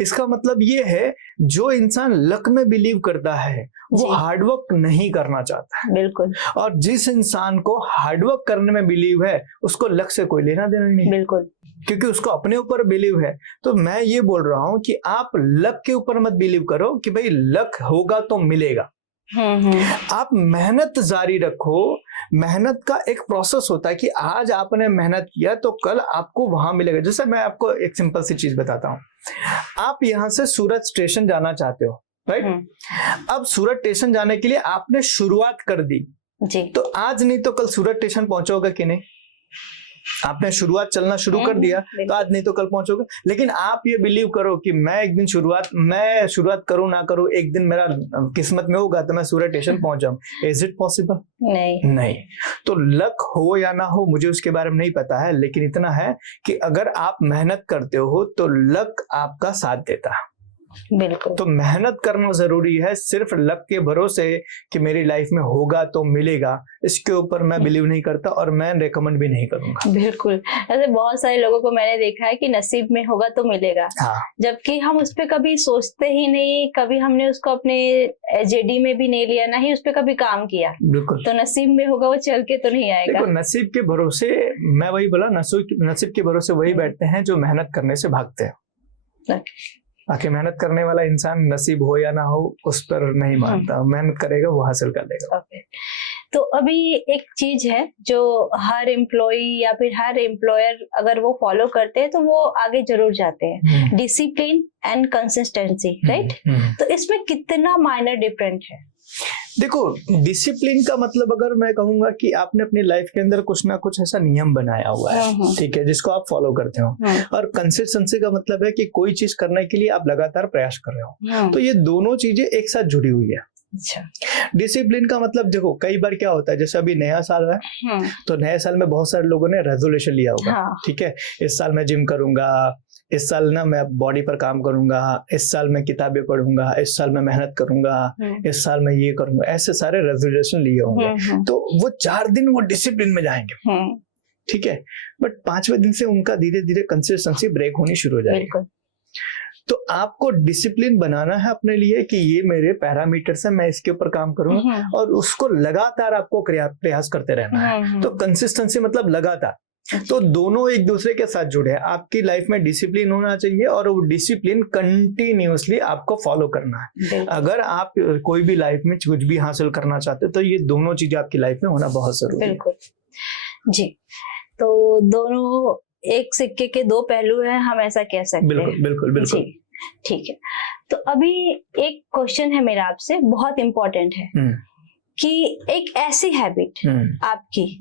इसका मतलब ये है जो इंसान लक में बिलीव करता है वो हार्डवर्क नहीं करना चाहता है। बिल्कुल। और जिस इंसान को हार्डवर्क करने में बिलीव है उसको लक से कोई लेना देना नहीं। बिल्कुल। क्योंकि उसको अपने ऊपर बिलीव है। तो मैं ये बोल रहा हूं कि आप लक के ऊपर मत बिलीव करो कि भाई लक होगा तो मिलेगा। आप मेहनत जारी रखो। मेहनत का एक प्रोसेस होता है कि आज आपने मेहनत किया तो कल आपको वहां मिलेगा। जैसे मैं आपको एक सिंपल सी चीज बताता हूँ, आप यहाँ से सूरत स्टेशन जाना चाहते हो, राइट? अब सूरत स्टेशन जाने के लिए आपने शुरुआत कर दी जी। तो आज नहीं तो कल सूरत स्टेशन पहुंचोगे कि नहीं? आपने शुरुआत चलना शुरू कर दिया तो आज नहीं तो कल पहुंचोगे। लेकिन आप ये बिलीव करो कि मैं एक दिन मैं शुरुआत करूं ना करूं, एक दिन मेरा किस्मत में होगा तो मैं सूरत स्टेशन पहुंच जाऊं। Is it possible? नहीं। तो लक हो या ना हो मुझे उसके बारे में नहीं पता है, लेकिन इतना है कि अगर आप मेहनत करते हो तो लक आपका साथ देता है। बिल्कुल। तो मेहनत करना जरूरी है। सिर्फ लक के भरोसे कि मेरी लाइफ में होगा तो मिलेगा, इसके ऊपर मैं बिलीव नहीं करता और मैं रेकमेंड भी नहीं करूंगा। बिल्कुल, ऐसे बहुत सारे लोगों को मैंने देखा है कि नसीब में होगा तो मिलेगा, हाँ, जबकि हम उस पे कभी सोचते ही नहीं, कभी हमने उसको अपने जेडी में भी नहीं लिया, ना ही उस पे कभी काम किया। बिल्कुल। तो नसीब में होगा वो चल के तो नहीं आएगा। देखो, नसीब के भरोसे, मैं वही बोला, नसीब के भरोसे वही बैठते हैं जो मेहनत करने से भागते हैं। बाकी मेहनत करने वाला इंसान नसीब हो या ना हो उस पर नहीं मानता, मेहनत करेगा वो हासिल कर लेगा। Okay. तो अभी एक चीज है जो हर एम्प्लॉय या फिर हर एम्प्लॉयर अगर वो फॉलो करते हैं तो वो आगे जरूर जाते हैं, डिसिप्लिन एंड कंसिस्टेंसी, राइट? तो इसमें कितना माइनर डिफरेंट है? देखो, डिसिप्लिन का मतलब अगर मैं कहूंगा कि आपने अपनी लाइफ के अंदर कुछ ना कुछ ऐसा नियम बनाया हुआ है, ठीक है, जिसको आप फॉलो करते हो। और कंसिस्टेंसी का मतलब है कि कोई चीज करने के लिए आप लगातार प्रयास कर रहे हो। तो ये दोनों चीजें एक साथ जुड़ी हुई है। अच्छा। डिसिप्लिन का मतलब देखो, कई बार क्या होता है, जैसे अभी नया साल है तो नए साल में बहुत सारे लोगों ने रेजोल्यूशन लिया होगा, ठीक है, इस साल मैं जिम करूंगा, इस साल ना मैं बॉडी पर काम करूंगा, इस साल मैं किताबें पढ़ूंगा, इस साल मैं मेहनत करूंगा, इस साल मैं ये करूंगा, ऐसे सारे रेजोल्यूशन लिए होंगे। तो वो 4 दिन वो डिसिप्लिन में जाएंगे, ठीक है, बट 5वें दिन से उनका धीरे धीरे कंसिस्टेंसी ब्रेक होनी शुरू हो जाएगी। तो आपको डिसिप्लिन बनाना है अपने लिए कि ये मेरे पैरामीटर्स है, मैं इसके ऊपर काम करूंगा और उसको लगातार आपको प्रयास करते रहना है। तो कंसिस्टेंसी मतलब लगातार। तो दोनों एक दूसरे के साथ जुड़े हैं। आपकी लाइफ में डिसिप्लिन होना चाहिए और वो डिसिप्लिन कंटिन्यूअसली आपको फॉलो करना है। अगर आप कोई भी लाइफ में कुछ भी हासिल करना चाहते हो तो ये दोनों चीजें आपकी लाइफ में होना बहुत जरूरी है। बिल्कुल जी। तो दोनों एक सिक्के के दो पहलू हैं, हम ऐसा कह सकते हैं। बिल्कुल बिल्कुल बिल्कुल। ठीक है। तो अभी एक क्वेश्चन है मेरा आपसे, बहुत इम्पोर्टेंट है, कि एक ऐसी हैबिट आपकी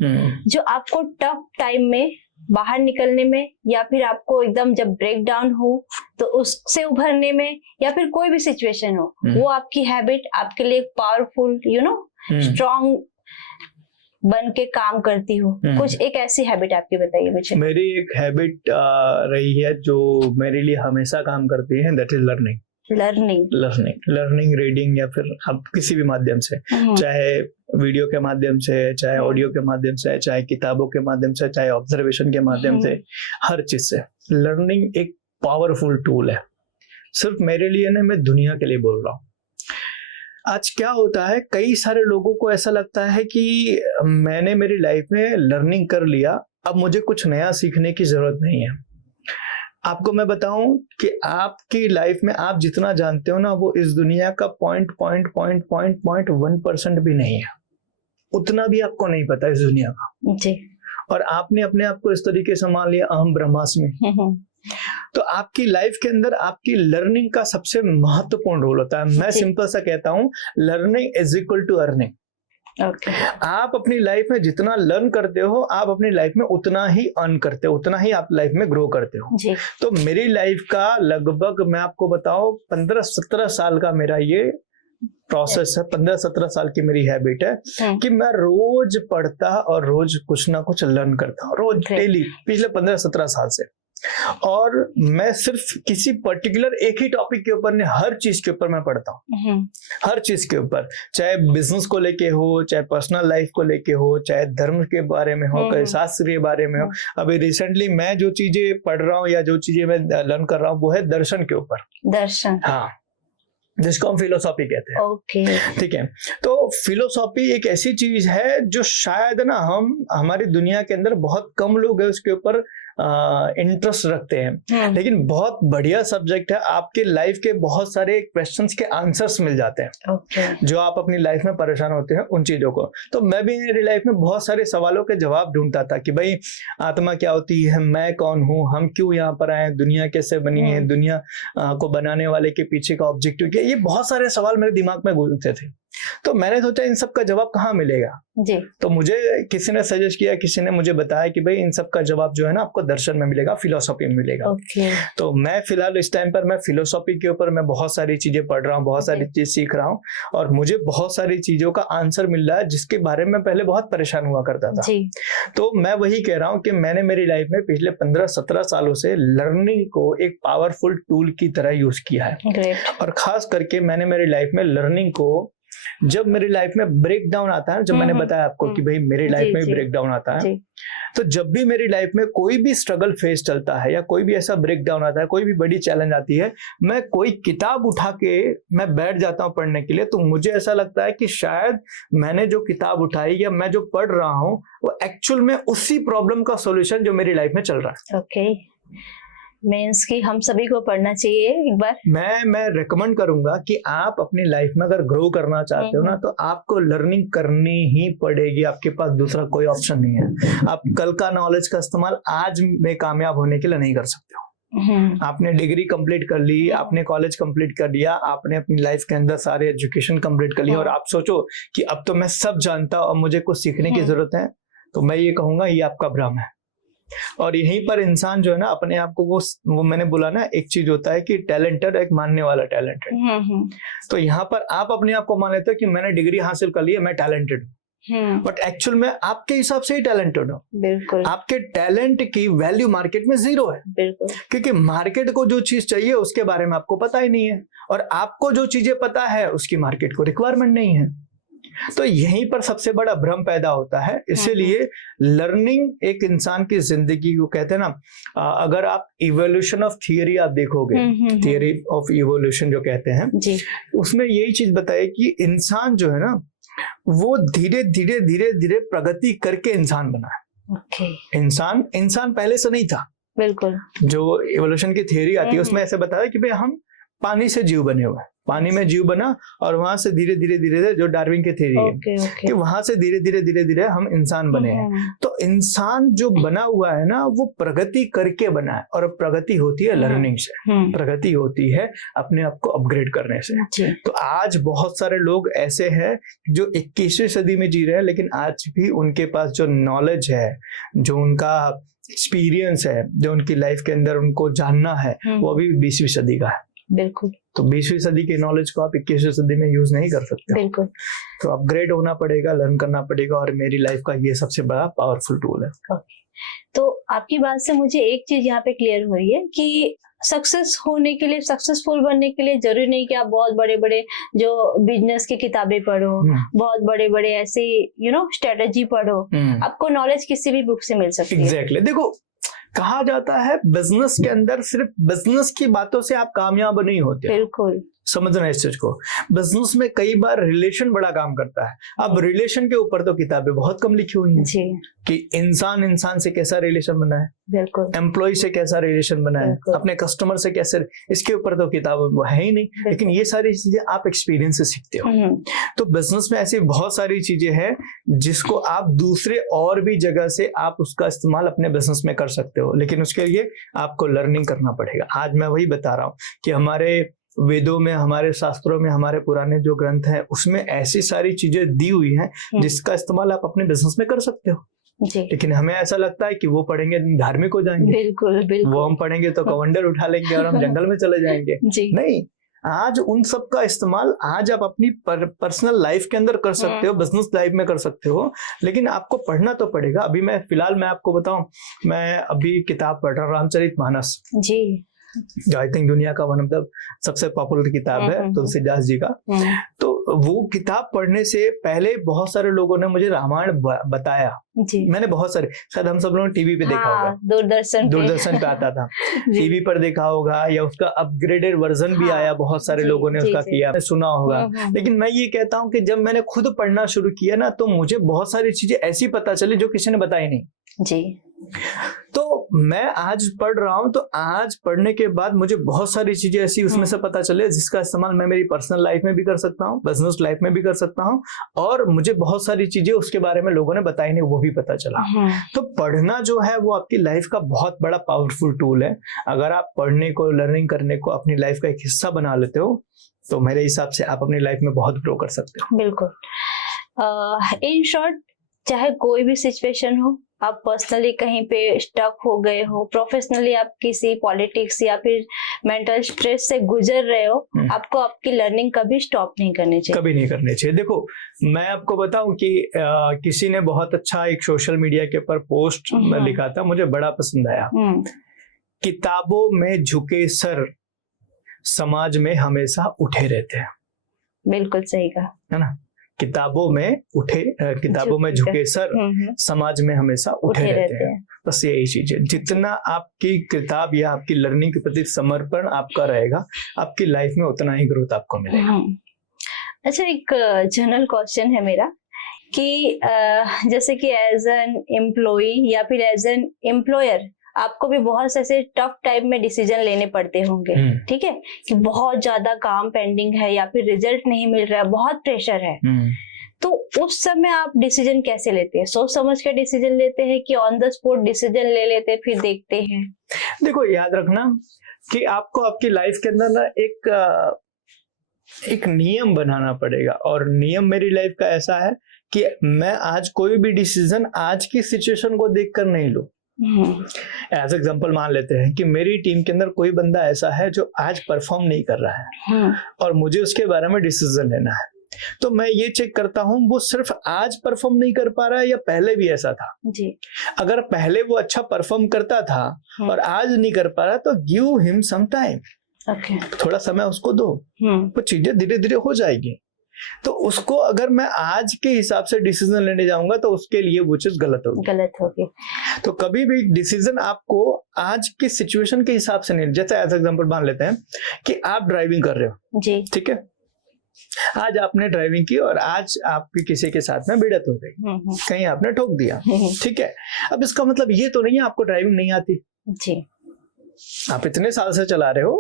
जो आपको टफ टाइम में बाहर निकलने में या फिर आपको एकदम जब ब्रेक डाउन हो तो उससे उभरने में या फिर कोई भी सिचुएशन हो, वो आपकी हैबिट आपके लिए पावरफुल, स्ट्रॉन्ग बन के काम करती हो। कुछ एक ऐसी हैबिट आपकी बताइए मुझे। मेरी एक हैबिट रही है जो मेरे लिए हमेशा काम करती है, दैट इज लर्निंग, रीडिंग या फिर आप किसी भी माध्यम से, चाहे वीडियो के माध्यम से, चाहे ऑडियो के माध्यम से, चाहे किताबों के माध्यम से, चाहे ऑब्जर्वेशन के माध्यम से, हर चीज से लर्निंग एक पावरफुल टूल है। सिर्फ मेरे लिए नहीं, मैं दुनिया के लिए बोल रहा हूँ। आज क्या होता है, कई सारे लोगों को ऐसा लगता है कि मैंने मेरी लाइफ में लर्निंग कर लिया, अब मुझे कुछ नया सीखने की जरूरत नहीं है। आपको मैं बताऊं कि आपकी लाइफ में आप जितना जानते हो ना, वो इस दुनिया का 0.1% भी नहीं है। उतना भी आपको नहीं पता इस दुनिया का जी। और आपने अपने आप को इस तरीके से मान लिया, अहम ब्रह्मास्मि। तो आपकी लाइफ के अंदर आपकी लर्निंग का सबसे महत्वपूर्ण रोल होता है। मैं सिंपल सा कहता हूं, learning is equal to earning. आप अपनी लाइफ में जितना लर्न करते हो, आप अपनी लाइफ में उतना ही अर्न करते हो, उतना ही आप लाइफ में ग्रो करते हो जी। तो मेरी लाइफ का लगभग मैं आपको बताऊं 15-17 साल का मेरा ये प्रोसेस है। 15-17 साल की मेरी हैबिट है कि मैं रोज पढ़ता और रोज कुछ ना कुछ लर्न करता हूँ, रोज डेली, पिछले 15-17 साल से। और मैं सिर्फ किसी पर्टिकुलर एक ही टॉपिक के ऊपर नहीं, हर चीज के ऊपर मैं पढ़ता हूँ, हर चीज के ऊपर, चाहे बिजनेस को लेके हो, चाहे पर्सनल लाइफ को लेके हो, चाहे धर्म के बारे में हो, चाहे शास्त्र के बारे में हो। अभी रिसेंटली मैं जो चीजें पढ़ रहा हूँ या जो चीजें मैं लर्न कर रहा हूँ वो है दर्शन के ऊपर। दर्शन, हाँ, जिसको हम फिलोसॉफी कहते हैं। ओके, ठीक है। तो फिलोसॉफी एक ऐसी चीज है जो शायद ना हमारी दुनिया के अंदर बहुत कम लोग है उसके ऊपर इंटरेस्ट रखते हैं, लेकिन बहुत बढ़िया सब्जेक्ट है। आपके लाइफ के बहुत सारे क्वेश्चंस के आंसर्स मिल जाते हैं जो आप अपनी लाइफ में परेशान होते हैं उन चीजों को। तो मैं भी मेरी लाइफ में बहुत सारे सवालों के जवाब ढूंढता था कि भाई आत्मा क्या होती है, मैं कौन हूँ, हम क्यों यहाँ पर आए, दुनिया कैसे बनी है, दुनिया को बनाने वाले के पीछे का ऑब्जेक्टिव क्या। ये बहुत सारे सवाल मेरे दिमाग में घूमते थे। तो मैंने सोचा इन सब का जवाब कहाँ मिलेगा। जी। तो मुझे किसी ने सजेस्ट किया, किसी ने मुझे बताया कि भाई इन सब का जवाब जो है ना आपको दर्शन में मिलेगा, फिलोसॉफी में मिलेगा। ओके। तो मैं फिलहाल इस टाइम पर मैं फिलोसॉफी के ऊपर मैं बहुत सारी चीजें पढ़ रहा हूँ, बहुत सारी चीज सीख रहा हूँ, और मुझे बहुत सारी चीजों का आंसर मिल रहा है जिसके बारे में पहले बहुत परेशान हुआ करता था। जी। तो मैं वही कह रहा हूँ कि मैंने मेरी लाइफ में पिछले 15-17 सालों से लर्निंग को एक पावरफुल टूल की तरह यूज किया है। ग्रेट। और खास करके मैंने मेरी लाइफ में लर्निंग को, जब मेरी लाइफ में ब्रेक डाउन आता है, जब मैंने बताया आपको कि भाई मेरी लाइफ में ब्रेक डाउन आता है, तो जब भी मेरी लाइफ में कोई भी स्ट्रगल फेस चलता है या कोई भी ऐसा ब्रेक डाउन आता है, कोई भी बड़ी चैलेंज आती है, मैं कोई किताब उठा के मैं बैठ जाता हूँ पढ़ने के लिए। तो मुझे ऐसा लगता है कि शायद मैंने जो किताब उठाई या मैं जो पढ़ रहा हूँ वो एक्चुअल में उसी प्रॉब्लम का सॉल्यूशन जो मेरी लाइफ में चल रहा है। ओके। मीन्स कि हम सभी को पढ़ना चाहिए एक बार। मैं रेकमेंड करूंगा कि आप अपनी लाइफ में अगर ग्रो करना चाहते हो ना, तो आपको लर्निंग करनी ही पड़ेगी। आपके पास दूसरा कोई ऑप्शन नहीं है। आप कल का नॉलेज का इस्तेमाल आज में कामयाब होने के लिए नहीं कर सकते हो। आपने डिग्री कंप्लीट कर ली, आपने कॉलेज कंप्लीट कर लिया, आपने अपनी लाइफ के अंदर सारे एजुकेशन कंप्लीट कर लिया, और आप सोचो कि अब तो मैं सब जानता हूँ, अब मुझे कुछ सीखने की जरूरत है, तो मैं ये कहूंगा ये आपका भ्रम है। और यहीं पर इंसान जो है ना अपने आप को वो मैंने बोला ना, एक चीज होता है कि टैलेंटेड, एक मानने वाला टैलेंटेड। तो यहाँ पर आप अपने आप को मान लेते हो कि मैंने डिग्री हासिल कर ली है, मैं टैलेंटेड हूँ, बट एक्चुअल में आपके हिसाब से ही टैलेंटेड हो। बिल्कुल। आपके टैलेंट की वैल्यू मार्केट में 0 है। बिल्कुल। क्योंकि मार्केट को जो चीज चाहिए उसके बारे में आपको पता ही नहीं है, और आपको जो चीजें पता है उसकी मार्केट को रिक्वायरमेंट नहीं है। तो यहीं पर सबसे बड़ा भ्रम पैदा होता है। इसीलिए लर्निंग एक इंसान की जिंदगी को, कहते हैं ना, अगर आप इवोल्यूशन ऑफ थियरी आप देखोगे, थियरी ऑफ इवोल्यूशन जो कहते हैं जी, उसमें यही चीज बताए कि इंसान जो है ना वो धीरे धीरे धीरे धीरे प्रगति करके इंसान बना है। ओके। इंसान पहले से नहीं था। बिल्कुल। जो इवोल्यूशन की थियरी आती है उसमें ऐसे बताया कि भाई हम पानी से जीव बने हुए हैं, पानी में जीव बना, और वहां से धीरे धीरे धीरे धीरे, जो डार्विन की थ्योरी है कि वहां से धीरे धीरे धीरे धीरे हम इंसान बने हैं। तो इंसान जो बना हुआ है ना वो प्रगति करके बना है, और प्रगति होती है लर्निंग से, प्रगति होती है अपने आप को अपग्रेड करने से। तो आज बहुत सारे लोग ऐसे हैं जो 21वीं सदी में जी रहे हैं, लेकिन आज भी उनके पास जो नॉलेज है, जो उनका एक्सपीरियंस है, जो उनकी लाइफ के अंदर उनको जानना है, वो अभी 20वीं सदी का है। बिल्कुल। तो 20वीं सदी के नॉलेज को आप 21वीं सदी में यूज नहीं कर सकते। बिल्कुल। तो अपग्रेड होना पड़ेगा, लर्न करना पड़ेगा, और मेरी लाइफ का ये सबसे बड़ा पावरफुल टूल है। तो आपकी बात से मुझे एक चीज यहाँ पे क्लियर हो रही है कि सक्सेस होने के लिए, सक्सेसफुल बनने के लिए जरूरी नहीं कि आप बहुत बड़े बड़े जो बिजनेस की किताबें पढ़ो, बहुत बड़े बड़े ऐसे स्ट्रेटेजी पढ़ो। आपको नॉलेज किसी भी बुक से मिल सकती है। एग्जैक्टली। देखो, कहा जाता है बिजनेस के अंदर सिर्फ बिजनेस की बातों से आप कामयाब नहीं होते। बिल्कुल। समझना इस चीज को। बिजनेस में कई बार रिलेशन बड़ा काम करता है। अब रिलेशन के ऊपर तो किताबें बहुत कम लिखी हुई हैं जी, कि इंसान से कैसा रिलेशन बनाए, बिल्कुल, एम्प्लॉय से कैसा रिलेशन बनाए, अपने कस्टमर से कैसे, इसके ऊपर तो किताब है ही नहीं। लेकिन ये सारी चीजें आप एक्सपीरियंस से सीखते हो। तो बिजनेस में ऐसी बहुत सारी चीजें हैं जिसको आप दूसरे और भी जगह से आप उसका इस्तेमाल अपने बिजनेस में कर सकते हो, लेकिन उसके लिए आपको लर्निंग करना पड़ेगा। आज मैं वही बता रहा हूँ कि हमारे वेदों में, हमारे शास्त्रों में, हमारे पुराने जो ग्रंथ हैं उसमें ऐसी सारी चीजें दी हुई हैं जिसका इस्तेमाल आप अपने बिजनेस में कर सकते हो। जी। लेकिन हमें ऐसा लगता है कि वो पढ़ेंगे धार्मिक हो जाएंगे। बिल्कुल, बिल्कुल। वो हम पढ़ेंगे तो कवंडर उठा लेंगे और हम जंगल में चले जाएंगे। जी। नहीं, आज उन सब का इस्तेमाल आज आप अपनी पर्सनल लाइफ के अंदर कर सकते हो, बिजनेस लाइफ में कर सकते हो, लेकिन आपको पढ़ना तो पड़ेगा। अभी फिलहाल मैं आपको बताऊं, मैं अभी किताब पढ़ रहा हूँ रामचरितमानस जी, जो आई थिंक दुनिया का वन ऑफ द सबसे पॉपुलर किताब है तुलसीदास जी का। तो वो किताब पढ़ने से पहले बहुत सारे लोगों ने मुझे रामायण बताया जी। मैंने बहुत सारे, शायद हम सब लोगों ने टीवी पे देखा होगा, दूरदर्शन पे आता था, टीवी पर देखा होगा, या उसका अपग्रेडेड वर्जन भी आया, बहुत सारे लोगों ने उसका किया, सुना होगा। लेकिन मैं ये कहता हूँ कि जब मैंने खुद पढ़ना शुरू किया ना, तो मुझे बहुत सारी चीजें ऐसी पता चली जो किसी ने बताई नहीं जी। तो मैं आज पढ़ रहा हूं, तो आज पढ़ने के बाद मुझे बहुत सारी चीजें ऐसी उसमें से पता चले जिसका इस्तेमाल मैं मेरी पर्सनल लाइफ में भी कर सकता हूं, बिजनेस लाइफ में भी कर सकता हूं, और मुझे बहुत सारी चीजें उसके बारे में लोगों ने बताई नहीं, वो भी पता चला। तो पढ़ना जो है वो आपकी लाइफ का बहुत बड़ा पावरफुल टूल है। अगर आप पढ़ने को, लर्निंग करने को अपनी लाइफ का एक हिस्सा बना लेते हो, तो मेरे हिसाब से आप अपनी लाइफ में बहुत ग्रो कर सकते हो। बिल्कुल। इन शॉर्ट, चाहे कोई भी सिचुएशन हो, आप पर्सनली कहीं पे स्टक हो गए हो, प्रोफेशनली आप किसी पॉलिटिक्स या फिर मेंटल स्ट्रेस से गुजर रहे हो, आपको आपकी लर्निंग कभी स्टॉप नहीं करनी चाहिए। कभी नहीं करनी चाहिए। देखो, मैं आपको बताऊं कि किसी ने बहुत अच्छा एक सोशल मीडिया के ऊपर पोस्ट लिखा था, मुझे बड़ा पसंद आया। किताबों में झुके सर समाज में हमेशा उठे रहते हैं। बिल्कुल सही कहा, है ना। किताबों में झुके सर समाज में हमेशा उठे रहते हैं। बस यही चीज है, जितना आपकी किताब या आपकी लर्निंग के प्रति समर्पण आपका रहेगा, आपकी लाइफ में उतना ही ग्रोथ आपको मिलेगा। अच्छा, एक जनरल क्वेश्चन है मेरा कि जैसे कि एज एन एम्प्लॉय या फिर एज एन एम्प्लॉयर आपको भी बहुत ऐसे टफ टाइम में डिसीजन लेने पड़ते होंगे, ठीक है, कि बहुत ज्यादा काम पेंडिंग है या फिर रिजल्ट नहीं मिल रहा है, बहुत प्रेशर है, तो उस समय आप डिसीजन कैसे लेते हैं? सोच समझ के डिसीजन लेते हैं कि ऑन द स्पॉट डिसीजन ले लेते हैं फिर देखते हैं? देखो, याद रखना कि आपको आपकी लाइफ के अंदर ना एक नियम बनाना पड़ेगा, और नियम मेरी लाइफ का ऐसा है कि मैं आज कोई भी डिसीजन आज की सिचुएशन को देखकर नहीं लूं। एज एग्जाम्पल मान लेते हैं कि मेरी टीम के अंदर कोई बंदा ऐसा है जो आज परफॉर्म नहीं कर रहा है, और मुझे उसके बारे में डिसीजन लेना है, तो मैं ये चेक करता हूँ वो सिर्फ आज परफॉर्म नहीं कर पा रहा है या पहले भी ऐसा था जी। अगर पहले वो अच्छा परफॉर्म करता था और आज नहीं कर पा रहा, तो गिव हिम सम टाइम, थोड़ा समय उसको दो, वो चीजें धीरे धीरे हो जाएगी। तो उसको अगर मैं आज के हिसाब से डिसीजन लेने जाऊंगा तो उसके लिए वो चीज गलत होगी। तो कभी भी डिसीजन आपको आज की सिचुएशन के हिसाब से नहीं, जैसे एज एग्जांपल मान लेते हैं कि आप ड्राइविंग कर रहे हो जी, ठीक है, आज आपने ड्राइविंग की और आज आपकी किसी के साथ में भिड़ंत हो गई, कहीं आपने ठोक दिया, ठीक है। अब इसका मतलब ये तो नहीं है आपको ड्राइविंग नहीं आती जी, आप इतने साल से चला रहे हो,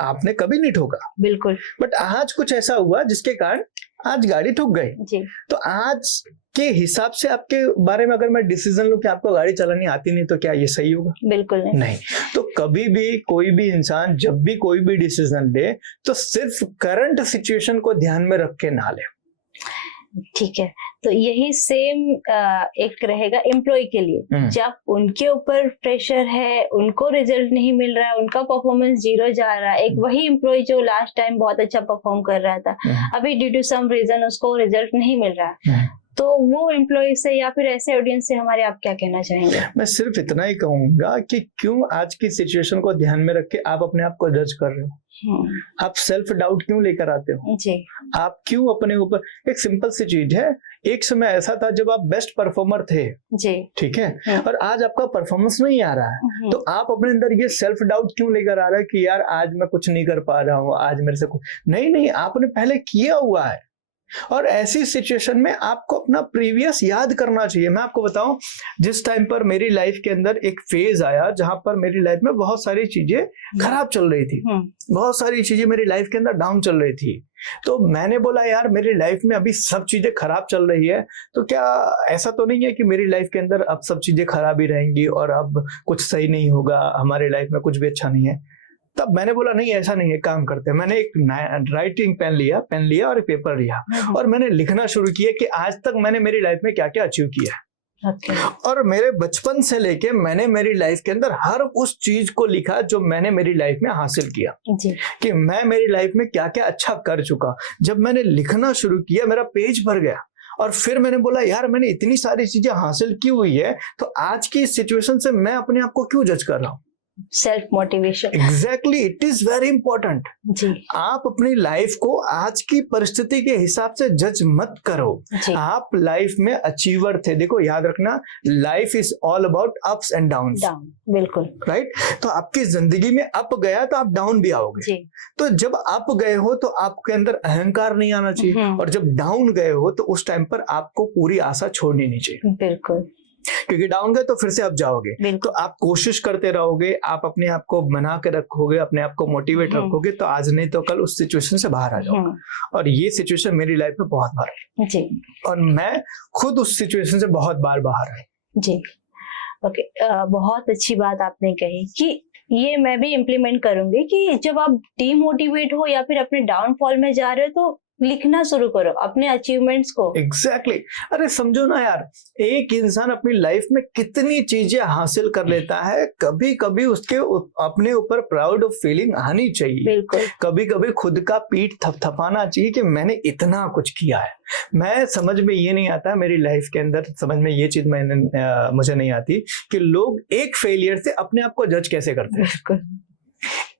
आपने कभी नहीं ठोका, बिल्कुल, बट आज कुछ ऐसा हुआ जिसके कारण आज गाड़ी ठुक गई जी। तो आज के हिसाब से आपके बारे में अगर मैं डिसीजन लूं कि आपको गाड़ी चलानी आती नहीं, तो क्या ये सही होगा? बिल्कुल नहीं। तो कभी भी कोई भी इंसान जब भी कोई भी डिसीजन ले तो सिर्फ करंट सिचुएशन को ध्यान में रख के ना ले, ठीक है। तो यही सेम एक रहेगा एम्प्लॉय के लिए, जब उनके ऊपर प्रेशर है, उनको रिजल्ट नहीं मिल रहा है, उनका परफॉर्मेंस 0 जा रहा है, एक वही एम्प्लॉय जो लास्ट टाइम बहुत अच्छा परफॉर्म कर रहा था, अभी ड्यू टू सम रीजन उसको रिजल्ट नहीं मिल रहा है, तो वो एम्प्लॉय से या फिर ऐसे ऑडियंस से हमारे आप क्या कहना चाहेंगे? मैं सिर्फ इतना ही कहूंगा कि क्यों आज की सिचुएशन को ध्यान में रख के आप अपने आप को जज कर रहे हो, आप सेल्फ डाउट क्यों लेकर आते हो जी, आप क्यों अपने ऊपर, एक सिंपल सी चीज है, एक समय ऐसा था जब आप बेस्ट परफॉर्मर थे जी, ठीक है, और आज आपका परफॉर्मेंस नहीं आ रहा है, तो आप अपने अंदर ये सेल्फ डाउट क्यों लेकर आ रहे हैं कि यार आज मैं कुछ नहीं कर पा रहा हूँ, आज मेरे से कुछ नहीं, आपने पहले किया हुआ है। और ऐसी सिचुएशन में आपको अपना प्रीवियस याद करना चाहिए। मैं आपको बताऊं, जिस टाइम पर मेरी लाइफ के अंदर एक फेज आया जहां पर मेरी लाइफ में बहुत सारी चीजें खराब चल रही थी, बहुत सारी चीजें मेरी लाइफ के अंदर डाउन चल रही थी, तो मैंने बोला यार मेरी लाइफ में अभी सब चीजें खराब चल रही है, तो क्या ऐसा तो नहीं है कि मेरी लाइफ के अंदर अब सब चीजें खराब ही रहेंगी और अब कुछ सही नहीं होगा, हमारी लाइफ में कुछ भी अच्छा नहीं है। तब मैंने बोला नहीं, ऐसा नहीं है, काम करते हैं। मैंने एक राइटिंग पेन लिया और एक पेपर लिया और मैंने लिखना शुरू किया कि आज तक मैंने मेरी लाइफ में क्या क्या अचीव किया है। और मेरे बचपन से लेके मैंने मेरी लाइफ के अंदर हर उस चीज को लिखा जो मैंने मेरी लाइफ में हासिल किया जी। कि मैं मेरी लाइफ में क्या क्या अच्छा कर चुका। जब मैंने लिखना शुरू किया मेरा पेज भर गया और फिर मैंने बोला यार मैंने इतनी सारी चीजें हासिल की हुई है, तो आज की सिचुएशन से मैं अपने आप को क्यों जज कर रहा हूँ। Self motivation, exactly, it is very important जी। आप अपनी लाइफ को आज की परिस्थिति के हिसाब से जज मत करो। आप लाइफ में अचीवर थे, देखो याद रखना, life is all about ups and downs, बिल्कुल राइट। तो आपकी जिंदगी में अप गया तो आप डाउन भी आओगे जी। तो जब अप गए हो तो आपके अंदर अहंकार नहीं आना चाहिए, और जब डाउन गए हो तो उस टाइम पर आपको पूरी आशा छोड़नी नहीं चाहिए, बिल्कुल, क्योंकि डाउन गए तो फिर से आप जाओगे, तो आप कोशिश करते रहोगे, आप अपने आप को बना के रखोगे, अपने आप को मोटिवेट रखोगे, तो आज नहीं तो कल उस सिचुएशन से बाहर आ जाओगे। और ये सिचुएशन मेरी लाइफ में बहुत बार है जी, और मैं खुद उस सिचुएशन से बहुत बार बाहर आया जी। ओके, बहुत अच्छी बात आपने कही कि ये मैं भी इम्प्लीमेंट करूंगी कि जब आप डीमोटिवेट हो या फिर अपने डाउनफॉल में जा रहे हो तो लिखना शुरू करो अपने अचीवमेंट्स को। एग्जैक्टली अरे समझो ना यार, एक इंसान अपनी लाइफ में कितनी चीजें हासिल कर लेता है, कभी कभी उसके अपने ऊपर प्राउड ऑफ फीलिंग आनी चाहिए। बिल्कुल। कभी कभी खुद का पीठ थपथपाना चाहिए कि मैंने इतना कुछ किया है। मैं समझ में ये नहीं आता, मेरी लाइफ के अंदर समझ में ये चीज मुझे नहीं आती कि लोग एक फेलियर से अपने आप को जज कैसे करते हैं। बिल्कुल।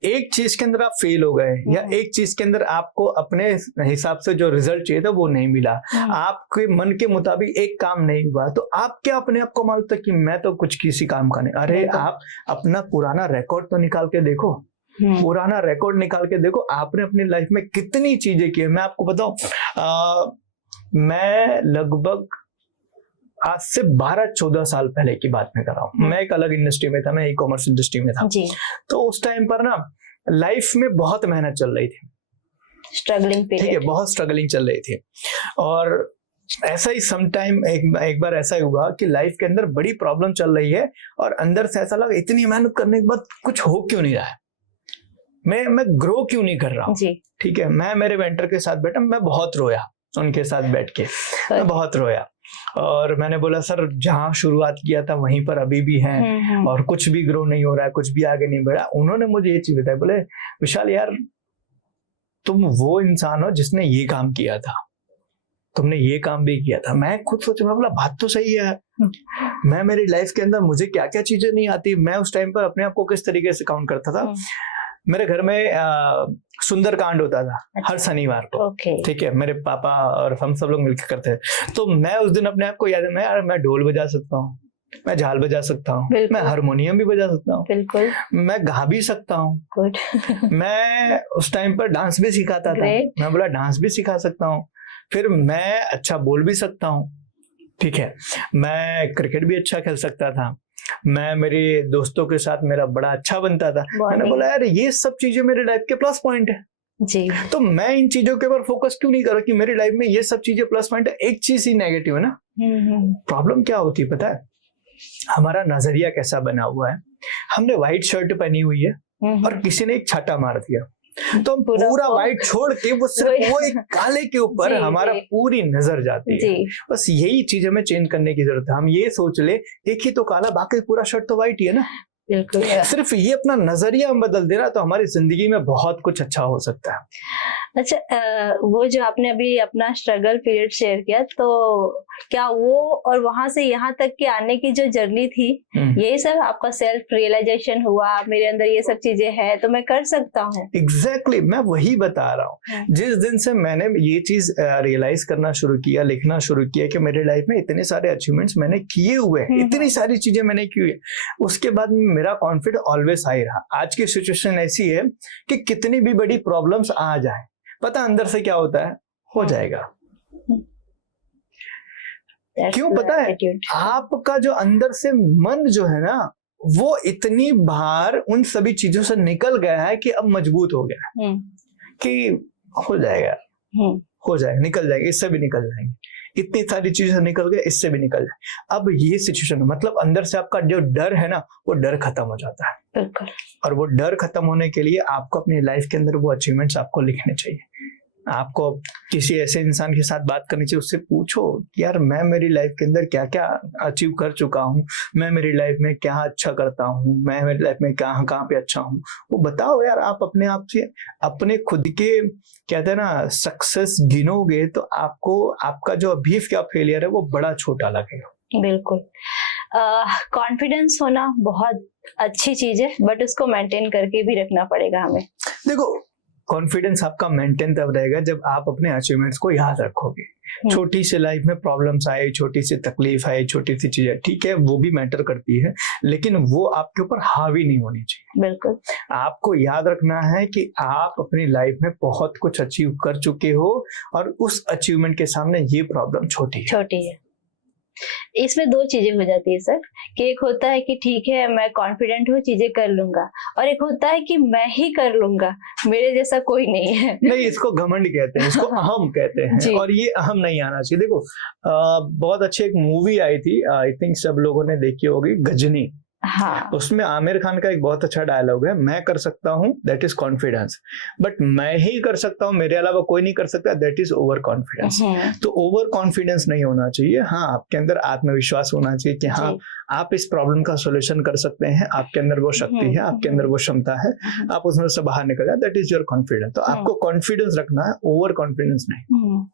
एक चीज के अंदर आप फेल हो गए या एक चीज के अंदर आपको अपने हिसाब से जो रिजल्ट चाहिए था वो नहीं मिला, आपके मन के मुताबिक एक काम नहीं हुआ, तो आप क्या अपने आप को मानते कि मैं तो कुछ किसी काम का नहीं। अरे आप अपना पुराना रिकॉर्ड तो निकाल के देखो, पुराना रिकॉर्ड निकाल के देखो, आपने अपनी लाइफ में कितनी चीजें की है। मैं आपको बताऊं, मैं लगभग आज से 12-14 साल पहले की बात मैं कर रहा हूँ। मैं एक अलग इंडस्ट्री में था, मैं ई कॉमर्स इंडस्ट्री में था जी। तो उस टाइम पर ना लाइफ में बहुत मेहनत चल रही थी, स्ट्रगलिंग पीरियड, ठीक है, बहुत स्ट्रगलिंग चल रही थी। और ऐसा ही सम टाइम एक बार ऐसा ही हुआ कि लाइफ के अंदर बड़ी प्रॉब्लम चल रही है और अंदर से ऐसा लगा इतनी मेहनत करने के बाद कुछ हो क्यों नहीं रहा है, मैं ग्रो क्यों नहीं कर रहा हूँ। ठीक है, मैं मेरे मेंटर के साथ बैठा, मैं बहुत रोया उनके साथ बैठ के, मैं बहुत रोया और मैंने बोला सर जहाँ शुरुआत किया था वहीं पर अभी भी हैं और कुछ भी ग्रो नहीं हो रहा है, कुछ भी आगे नहीं बढ़ा। उन्होंने मुझे ये चीज बताई, बोले विशाल यार तुम वो इंसान हो जिसने ये काम किया था, तुमने ये काम भी किया था। मैं खुद सोच रहा बोला बात तो सही है, मैं मेरी लाइफ के अंदर मुझे क्या क्या चीजें नहीं आती, मैं उस टाइम पर अपने आप को किस तरीके से काउंट करता था। मेरे घर में सुंदरकांड होता था हर शनिवार को, ठीक है, मेरे पापा और हम सब लोग मिलकर करते हैं। तो मैं उस दिन अपने आप को याद है, मैं ढोल बजा सकता हूँ, मैं झाल बजा सकता हूँ, मैं हारमोनियम भी बजा सकता हूँ, बिल्कुल, मैं गा भी सकता हूँ। मैं उस टाइम पर डांस भी सिखाता था, मैं बोला डांस भी सिखा सकता हूँ। फिर मैं अच्छा बोल भी सकता हूँ, ठीक है, मैं क्रिकेट भी अच्छा खेल सकता था, मैं मेरे दोस्तों के साथ मेरा बड़ा अच्छा बनता था। मैंने बोला यार ये सब चीजें मेरे लाइफ के प्लस पॉइंट है जी, तो मैं इन चीजों के ऊपर फोकस क्यों नहीं करूं कि मेरी लाइफ में ये सब चीजें प्लस पॉइंट है, एक चीज ही नेगेटिव है ना। प्रॉब्लम क्या होती है पता है, हमारा नजरिया कैसा बना हुआ है, हमने व्हाइट शर्ट पहनी हुई है और किसी ने एक छाता मार दिया तो हम पूरा व्हाइट छोड़ के वो सिर्फ वो एक काले के ऊपर हमारा पूरी नजर जाती है। बस यही चीज हमें चेंज करने की जरूरत है। हम ये सोच ले एक ही तो काला, बाकी पूरा शर्ट तो व्हाइट ही है ना। बिल्कुल, सिर्फ ये अपना नजरिया हम बदल देना तो हमारी जिंदगी में बहुत कुछ अच्छा हो सकता है। अच्छा, वो जो आपने अभी अपना स्ट्रगल पीरियड शेयर किया, तो क्या वो और वहां से यहाँ तक के आने की जो जर्नी थी, यही सब आपका सेल्फ रियलाइजेशन हुआ, मेरे अंदर ये सब चीजें हैं तो मैं कर सकता हूँ। एग्जैक्टली, मैं वही बता रहा हूँ। जिस दिन से मैंने ये चीज रियलाइज करना शुरू किया, लिखना शुरू किया कि मेरे लाइफ में इतने सारे अचीवमेंट्स मैंने किए हुए हैं, इतनी सारी चीजें मैंने की हुई है, उसके बाद मेरा कॉन्फिडेंस ऑलवेज हाई रहा। आज की सिचुएशन ऐसी है कि कितनी भी बड़ी प्रॉब्लम्स आ जाए, पता अंदर से क्या होता है, हो जाएगा। क्यों पता है, आपका जो अंदर से मन जो है ना, वो इतनी बार उन सभी चीजों से निकल गया है कि अब मजबूत हो गया है कि हो जाएगा, हो जाएगा, निकल जाएगा, इससे भी निकल जाएंगे, इतनी सारी चीजें निकल गए, इससे भी निकल जाए। अब ये सिचुएशन मतलब अंदर से आपका जो डर है ना, वो डर खत्म हो जाता है। बिल्कुल, और वो डर खत्म होने के लिए आपको अपनी लाइफ के अंदर वो अचीवमेंट्स आपको लिखने चाहिए। आपको किसी ऐसे इंसान के साथ बात करनी चाहिए, उससे पूछो यार मैं मेरी लाइफ के अंदर क्या क्या अचीव कर चुका हूँ, मैं मेरी लाइफ में क्या अच्छा करता हूँ, मैं मेरी लाइफ में कहाँ पे अच्छा हूँ, वो बताओ यार। आप अपने आप से अपने खुद के कहते हैं ना सक्सेस गिनोगे तो आपको आपका जो अभी क्या फेलियर है वो बड़ा छोटा लगेगा। बिल्कुल, कॉन्फिडेंस होना बहुत अच्छी चीज है, बट उसको मेंटेन करके भी रखना पड़ेगा हमें। देखो, कॉन्फिडेंस आपका मेंटेन तब रहेगा जब आप अपने अचीवमेंट्स को याद रखोगे। छोटी सी लाइफ में प्रॉब्लम्स आए, छोटी सी तकलीफ आए, छोटी सी चीजें, ठीक है, वो भी मैटर करती है, लेकिन वो आपके ऊपर हावी नहीं होनी चाहिए। बिल्कुल, आपको याद रखना है कि आप अपनी लाइफ में बहुत कुछ अचीव कर चुके हो और उस अचीवमेंट के सामने ये प्रॉब्लम छोटी है। इसमें दो चीजें हो जाती है सर, कि एक होता है कि ठीक है मैं कॉन्फिडेंट हूँ, चीजें कर लूंगा, और एक होता है कि मैं ही कर लूंगा, मेरे जैसा कोई नहीं है। नहीं, इसको घमंड कहते हैं, इसको अहम कहते हैं, और ये अहम नहीं आना चाहिए। देखो बहुत अच्छी एक मूवी आई थी, आई थिंक सब लोगों ने देखी होगी, गजनी। हाँ उसमें आमिर खान का एक बहुत अच्छा डायलॉग है, मैं कर सकता हूँ दैट इज कॉन्फिडेंस, बट मैं ही कर सकता हूँ, मेरे अलावा कोई नहीं कर सकता, दैट इज ओवर कॉन्फिडेंस। तो ओवर कॉन्फिडेंस नहीं होना चाहिए। हाँ, आपके अंदर आत्मविश्वास होना चाहिए कि हाँ आप इस प्रॉब्लम का सोल्यूशन कर सकते हैं, आपके अंदर वो शक्ति है, आपके अंदर वो क्षमता है, आप उसमें से बाहर निकल जाए, दैट इज योर कॉन्फिडेंस। तो आपको कॉन्फिडेंस रखना है, ओवर कॉन्फिडेंस नहीं।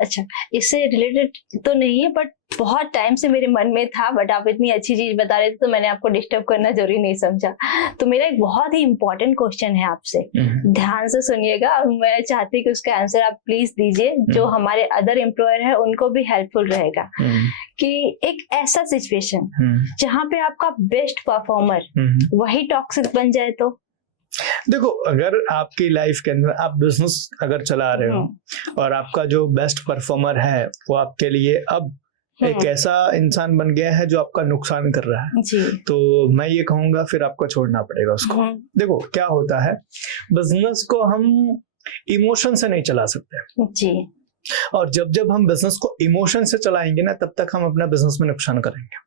अच्छा, इससे रिलेटेड तो नहीं है बट बहुत टाइम से मेरे मन में था, बट आप इतनी अच्छी चीज बता रहे थे तो मैंने आपको डिस्टर्ब करना जरूरी नहीं समझा। तो मेरा एक बहुत ही इम्पोर्टेंट क्वेश्चन है आपसे, ध्यान से सुनिएगा और मैं चाहती कि उसका आंसर आप प्लीज दीजिए, जो हमारे अदर एम्प्लॉयर है उनको भी हेल्पफुल रहेगा। कि एक ऐसा सिचुएशन जहाँ पे आपका बेस्ट परफॉर्मर वही टॉक्सिक बन जाए तो? देखो, अगर आपकी लाइफ के अंदर आप बिजनेस अगर चला रहे हो और आपका जो बेस्ट परफॉर्मर है वो आपके लिए अब एक ऐसा इंसान बन गया है जो आपका नुकसान कर रहा है जी। तो मैं ये कहूंगा फिर आपको छोड़ना पड़ेगा उसको। देखो क्या होता है, बिजनेस को हम इमोशन से नहीं चला सकते जी। और जब जब हम बिजनेस को इमोशन से चलाएंगे ना, तब तक हम अपना बिजनेस में नुकसान करेंगे।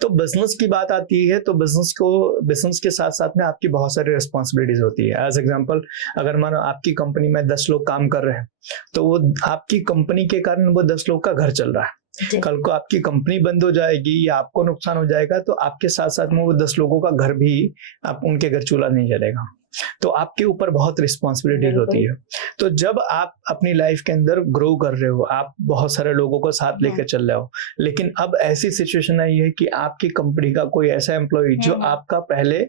तो बिजनेस की बात आती है तो बिजनेस के साथ साथ में आपकी बहुत सारी रिस्पॉन्सिबिलिटीज होती है। एज एग्जांपल, अगर मानो आपकी कंपनी में 10 लोग काम कर रहे हैं तो वो आपकी कंपनी के कारण वो 10 लोग का घर चल रहा है। कल को आपकी कंपनी बंद हो जाएगी या आपको नुकसान हो जाएगा तो आपके साथ साथ में वो 10 लोगों का घर भी, आप उनके घर चूल्हा नहीं जलेगा। तो आपके ऊपर बहुत रिस्पॉन्सिबिलिटीज होती है। तो जब आप अपनी लाइफ के अंदर ग्रो कर रहे हो, आप बहुत सारे लोगों को साथ लेकर चल रहे हो, लेकिन अब ऐसी सिचुएशन आई है कि आपकी कंपनी का कोई ऐसा एम्प्लॉय जो आपका पहले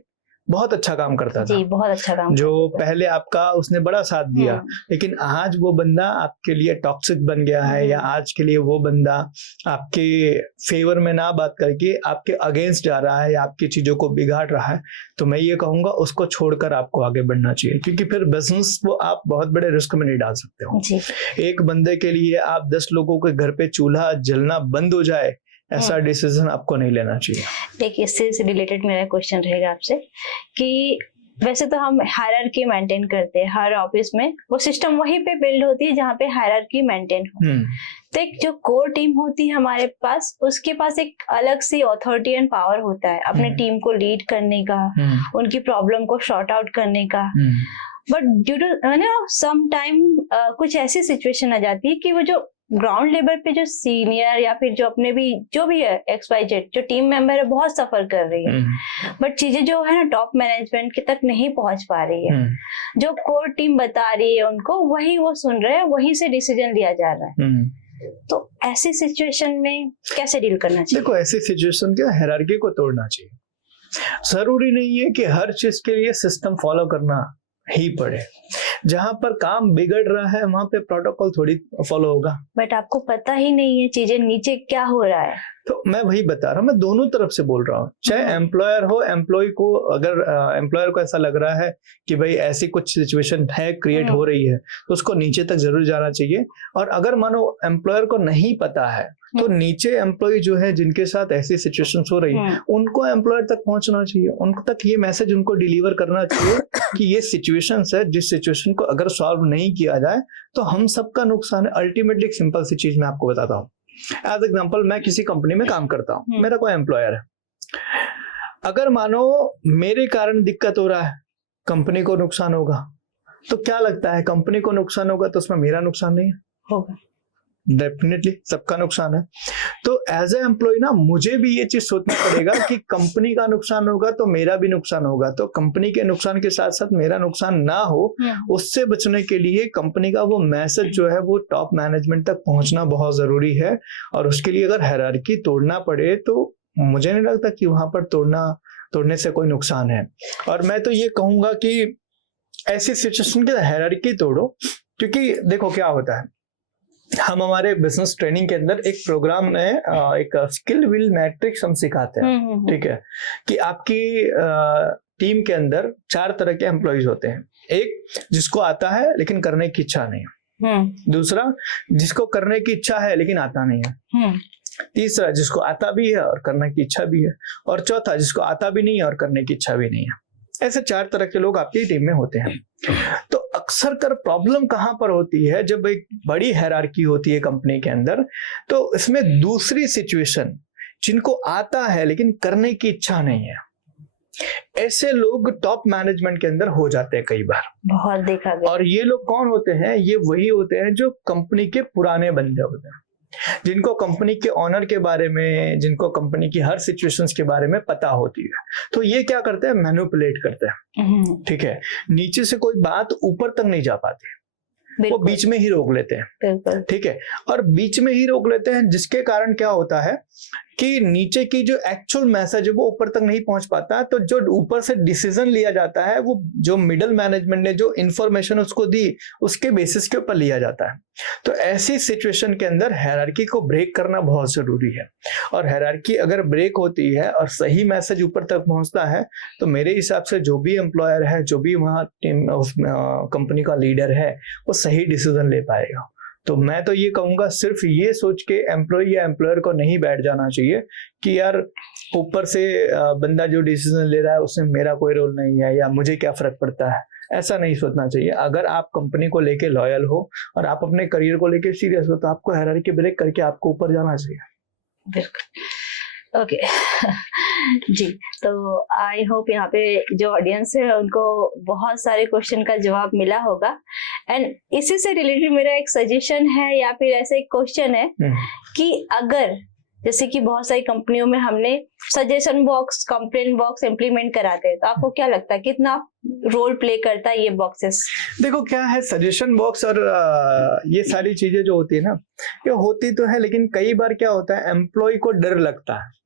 बहुत अच्छा काम करता था, बहुत अच्छा काम जो पहले आपका उसने बड़ा साथ दिया, लेकिन आज वो बंदा आपके लिए टॉक्सिक बन गया है या आज के लिए वो बंदा आपके फेवर में ना बात करके आपके अगेंस्ट जा रहा है या आपकी चीजों को बिगाड़ रहा है, तो मैं ये कहूंगा उसको छोड़कर आपको आगे बढ़ना चाहिए, क्योंकि फिर बिजनेस को आप बहुत बड़े रिस्क में नहीं डाल सकते हो। एक बंदे के लिए आप 10 लोगों के घर पे चूल्हा जलना बंद हो जाए, ऐसा डिसीजन आपको नहीं लेना चाहिए। देखिए, इससे रिलेटेड मेरा क्वेश्चन रहेगा आपसे कि वैसे तो हम हायरार्की मेंटेन करते हैं हर ऑफिस में, वो सिस्टम वहीं पे बिल्ड होती है जहाँ पे हायरार्की मेंटेन हो। तो एक जो कोर टीम होती है हमारे पास, उसके पास एक अलग सी अथॉरिटी एंड पावर होता है अपने टीम को लीड करने का, उनकी प्रॉब्लम को सॉर्ट आउट करने का। But due to some time कुछ ऐसी सिचुएशन आ जाती है कि वो जो ग्राउंड लेवल पे जो सीनियर या फिर जो अपने भी जो भी है XYZ जो टीम मेंबर है बहुत सफर कर रही है, बट चीजें जो है ना टॉप मैनेजमेंट के तक नहीं पहुंच पा रही है। जो कोर टीम बता रही है उनको वही वो सुन रहे हैं, वहीं से डिसीजन लिया जा रहा है। तो ऐसी सिचुएशन में कैसे डील करना चाहिए? देखो, ऐसी सिचुएशन के हायरार्की को तोड़ना चाहिए। जरूरी नहीं है कि हर चीज के लिए सिस्टम फॉलो करना ही पड़े। जहां पर काम बिगड़ रहा है वहां पे प्रोटोकॉल थोड़ी फॉलो होगा। बट आपको पता ही नहीं है चीजें नीचे क्या हो रहा है। तो मैं वही बता रहा हूँ, मैं दोनों तरफ से बोल रहा हूँ। चाहे एम्प्लॉयर हो, एम्प्लॉय को अगर एम्प्लॉयर को ऐसा लग रहा है कि भाई ऐसी कुछ सिचुएशन है क्रिएट हो रही है तो उसको नीचे तक जरूर जाना चाहिए। और अगर मानो एम्प्लॉयर को नहीं पता है तो नीचे एम्प्लॉय जो है जिनके साथ ऐसी सिचुएशंस हो रही है उनको एम्प्लॉयर तक पहुंचना चाहिए, उनको तक ये मैसेज उनको डिलीवर करना चाहिए कि ये सिचुएशंस है, जिस सिचुएशन को अगर सॉल्व नहीं किया जाए तो हम सबका नुकसान है। अल्टीमेटली एक सिंपल सी चीज मैं आपको बताता हूँ। एज एग्जाम्पल, मैं किसी कंपनी में काम करता हूँ, मेरा कोई एम्प्लॉयर है। अगर मानो मेरे कारण दिक्कत हो रहा है, कंपनी को नुकसान होगा, तो क्या लगता है कंपनी को नुकसान होगा तो उसमें मेरा नुकसान नहीं होगा? डेफिनेटली सबका नुकसान है। तो एज ए एम्प्लॉय ना मुझे भी ये चीज सोचना पड़ेगा कि कंपनी का नुकसान होगा तो मेरा भी नुकसान होगा, तो कंपनी के नुकसान के साथ साथ मेरा नुकसान ना हो, उससे बचने के लिए कंपनी का वो मैसेज जो है वो टॉप मैनेजमेंट तक पहुंचना बहुत जरूरी है। और उसके लिए अगर हायरार्की तोड़ना पड़े तो मुझे नहीं लगता कि वहां पर तोड़ने से कोई नुकसान है। और मैं तो ये कहूंगा कि ऐसी सिचुएशन के हायरार्की तोड़ो, क्योंकि देखो क्या होता है, हम हमारे बिजनेस ट्रेनिंग के अंदर एक प्रोग्राम में एक स्किल विल मैट्रिक्स हम सिखाते हैं, ठीक है, कि आपकी टीम के अंदर 4 तरह के एम्प्लॉइज होते हैं। एक जिसको आता है लेकिन करने की इच्छा नहीं है, दूसरा जिसको करने की इच्छा है लेकिन आता नहीं है, तीसरा जिसको आता भी है और करने की इच्छा भी है, और चौथा जिसको आता भी नहीं है और करने की इच्छा भी नहीं है। ऐसे 4 तरह के लोग आपकी टीम में होते हैं। तो अक्सर कर प्रॉब्लम कहां पर होती है, जब एक बड़ी हायरार्की होती है कंपनी के अंदर, तो इसमें दूसरी सिचुएशन जिनको आता है लेकिन करने की इच्छा नहीं है, ऐसे लोग टॉप मैनेजमेंट के अंदर हो जाते हैं कई बार। बहुत देखा गया। और ये लोग कौन होते हैं? ये वही होते हैं जो कंपनी के पुराने बंदे होते हैं, जिनको कंपनी के ऑनर के बारे में, जिनको कंपनी की हर सिचुएशंस के बारे में पता होती है। तो ये क्या करते हैं? मैनिपुलेट करते हैं, ठीक है। नीचे से कोई बात ऊपर तक नहीं जा पाती, वो बीच में ही रोक लेते हैं, ठीक है। और बीच में ही रोक लेते हैं, जिसके कारण क्या होता है कि नीचे की जो एक्चुअल मैसेज है वो ऊपर तक नहीं पहुंच पाता है। तो जो ऊपर से डिसीजन लिया जाता है, वो जो मिडिल मैनेजमेंट ने जो इंफॉर्मेशन उसको दी, उसके बेसिस के ऊपर लिया जाता है। तो ऐसी सिचुएशन के अंदर हायरार्की को ब्रेक करना बहुत जरूरी है। और हायरार्की अगर ब्रेक होती है और सही मैसेज ऊपर तक पहुंचता है, तो मेरे हिसाब से जो भी एम्प्लॉयर है, जो भी वहाँ कंपनी का लीडर है, वो सही डिसीजन ले पाएगा। तो मैं तो ये कहूंगा, सिर्फ ये सोच के एम्प्लॉय या एम्प्लॉयर को नहीं बैठ जाना चाहिए कि यार ऊपर से बंदा जो डिसीजन ले रहा है उसमें मेरा कोई रोल नहीं है या मुझे क्या फर्क पड़ता है। ऐसा नहीं सोचना चाहिए। अगर आप कंपनी को लेके लॉयल हो और आप अपने करियर को लेके सीरियस हो, तो आपको हायरार्की ब्रेक करके आपको ऊपर जाना चाहिए। बिल्कुल, ओके। जी, तो आई होप यहाँ पे जो ऑडियंस है उनको बहुत सारे क्वेश्चन का जवाब मिला होगा। एंड इसी से रिलेटेड मेरा एक सजेशन है या फिर ऐसा एक क्वेश्चन है कि अगर जैसे कि बहुत सारी कंपनियों में हमने suggestion box, complaint box implement कराते हैं, तो आपको क्या लगता है कितना रोल प्ले करता है ये बॉक्सेस? देखो क्या है, सजेशन बॉक्स और ये सारी चीजें जो होती है ना, ये होती तो है, लेकिन कई बार क्या होता है, एम्प्लॉय को डर लगता है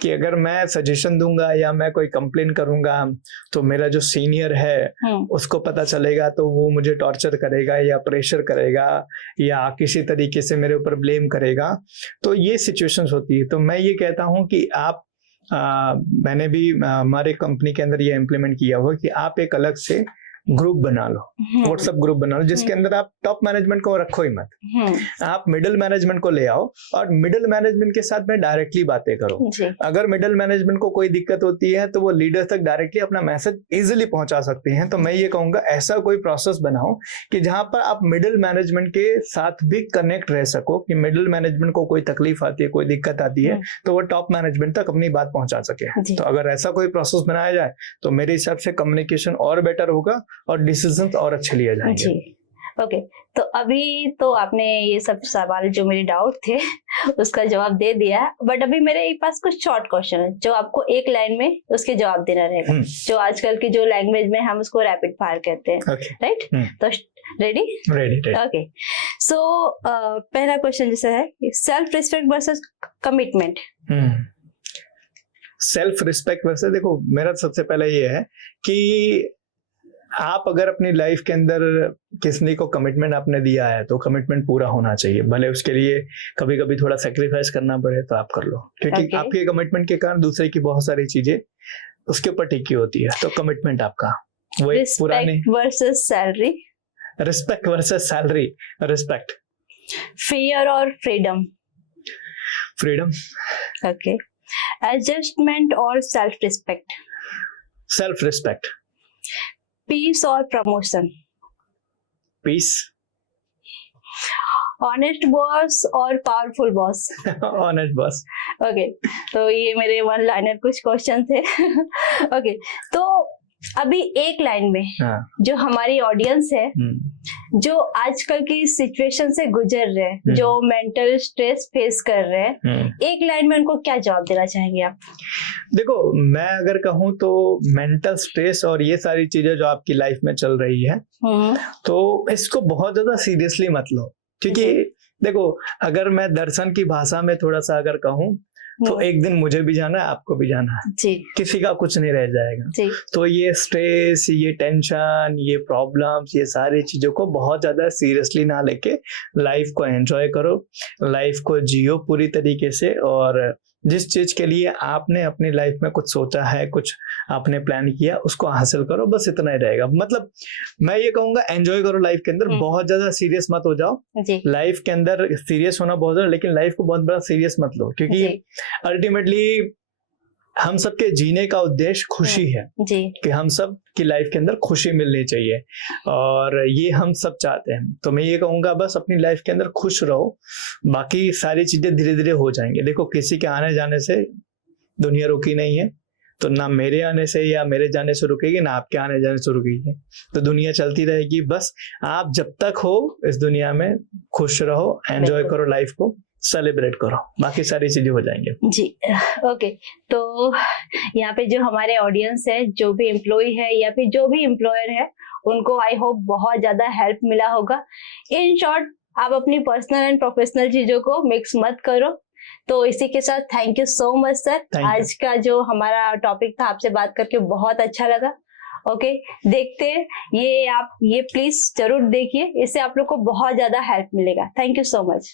कि अगर मैं सजेशन दूंगा या मैं कोई कंप्लेन करूंगा तो मेरा जो सीनियर है उसको पता चलेगा, तो वो मुझे टॉर्चर करेगा या प्रेशर करेगा या किसी तरीके से मेरे ऊपर ब्लेम करेगा। तो ये सिचुएशंस होती है। तो मैं ये कहता हूं कि आप मैंने भी हमारे कंपनी के अंदर ये इम्प्लीमेंट किया हुआ कि आप एक अलग से ग्रुप बना लो, व्हाट्सएप ग्रुप बना लो, जिसके अंदर आप टॉप मैनेजमेंट को रखो ही मत, आप मिडिल मैनेजमेंट को ले आओ और मिडिल मैनेजमेंट के साथ में डायरेक्टली बातें करो। अगर मिडिल मैनेजमेंट को कोई दिक्कत होती है तो वो लीडर तक डायरेक्टली अपना मैसेज इजीली पहुंचा सकते हैं। तो मैं ये कहूंगा ऐसा कोई प्रोसेस बनाओ कि जहां पर आप मिडिल मैनेजमेंट के साथ भी कनेक्ट रह सको, कि मिडिल मैनेजमेंट को कोई तकलीफ आती है, कोई दिक्कत आती है, तो वो टॉप मैनेजमेंट तक अपनी बात पहुंचा सके। तो अगर ऐसा कोई प्रोसेस बनाया जाए तो मेरे हिसाब से कम्युनिकेशन और बेटर होगा और डिसीजंस और अच्छे लिए जाएंगे। जी, ओके। तो अभी तो आपने ये सब सवाल जो मेरे डाउट थे उसका जवाब दे दिया, बट अभी मेरे पास कुछ शॉर्ट क्वेश्चन है जो आपको एक लाइन में उसके जवाब देना रहेगा। जो आजकल की जो लैंग्वेज में हम उसको रैपिड फायर कहते हैं, राइट? तो रेडी? रेडी। ओके, सो पहला क्वेश्चन जैसा है, self respect versus commitment. Self respect versus, देखो मेरा सबसे पहले ये है कि आप अगर अपनी लाइफ के अंदर किसी को कमिटमेंट आपने दिया है तो कमिटमेंट पूरा होना चाहिए, भले उसके लिए कभी कभी थोड़ा सेक्रीफाइस करना पड़े तो आप कर लो, क्योंकि आपके कमिटमेंट के कारण दूसरे की बहुत सारी चीजें उसके ऊपर टिकी होती है। तो कमिटमेंट आपका वही पुराने versus salary. Respect versus salary, respect. Fear और फ्रीडम। फ्रीडम। ओके। एडजस्टमेंट और self respect. Self respect. Peace और प्रमोशन। पीस। ऑनेस्ट बॉस और powerful boss. Honest boss. Okay, तो ये मेरे वन लाइनर कुछ क्वेश्चन थे। ओके, तो अभी एक लाइन में जो हमारी ऑडियंस है, जो आजकल की सिचुएशन से गुजर रहे हैं, जो मेंटल स्ट्रेस फेस कर रहे हैं, एक लाइन में उनको क्या जवाब देना चाहेंगे आप? देखो मैं अगर कहूँ तो मेंटल स्ट्रेस और ये सारी चीजें जो आपकी लाइफ में चल रही है, तो इसको बहुत ज्यादा सीरियसली मत लो, क्योंकि देखो अगर मैं दर्शन की भाषा में थोड़ा सा अगर कहूँ तो एक दिन मुझे भी जाना है, आपको भी जाना है जी। किसी का कुछ नहीं रह जाएगा जी। तो ये स्ट्रेस, ये टेंशन, ये प्रॉब्लम्स, ये सारी चीजों को बहुत ज्यादा सीरियसली ना लेके लाइफ को एंजॉय करो, लाइफ को जियो पूरी तरीके से। और जिस चीज के लिए आपने अपनी लाइफ में कुछ सोचा है, कुछ आपने प्लान किया, उसको हासिल करो, बस इतना ही रहेगा। मतलब मैं ये कहूंगा एंजॉय करो लाइफ के अंदर, बहुत ज्यादा सीरियस मत हो जाओ लाइफ के अंदर। सीरियस होना बहुत ज्यादा, लेकिन लाइफ को बहुत बड़ा सीरियस मत लो, क्योंकि अल्टीमेटली हम सबके जीने का उद्देश्य खुशी है जी कि हम सब की लाइफ के अंदर खुशी मिलनी चाहिए और ये हम सब चाहते हैं। तो मैं ये कहूँगा बस अपनी लाइफ के अंदर खुश रहो, बाकी सारी चीजें धीरे धीरे हो जाएंगे। देखो किसी के आने जाने से दुनिया रुकी नहीं है, तो ना मेरे आने से या मेरे जाने से रुकेगी, ना आपके आने जाने से रुकेगी। तो दुनिया चलती रहेगी, बस आप जब तक हो इस दुनिया में खुश रहो, एंजॉय बिल्कुल। करो लाइफ को, सेलिब्रेट करो, बाकी सारी चीजें हो जाएंगे। जी ओके। तो यहाँ पे जो हमारे ऑडियंस है, जो भी एम्प्लॉय है या फिर जो भी एम्प्लॉयर है, उनको आई होप बहुत ज्यादा हेल्प मिला होगा। इन शॉर्ट, आप अपनी पर्सनल एंड प्रोफेशनल चीजों को मिक्स मत करो। तो इसी के साथ thank you so much sir. Thank you. आज का जो हमारा टॉपिक था, आपसे बात करके बहुत अच्छा लगा। ओके, देखते हैं ये, आप ये प्लीज जरूर देखिए, इससे आप लोग को बहुत ज्यादा हेल्प मिलेगा। Thank you so much.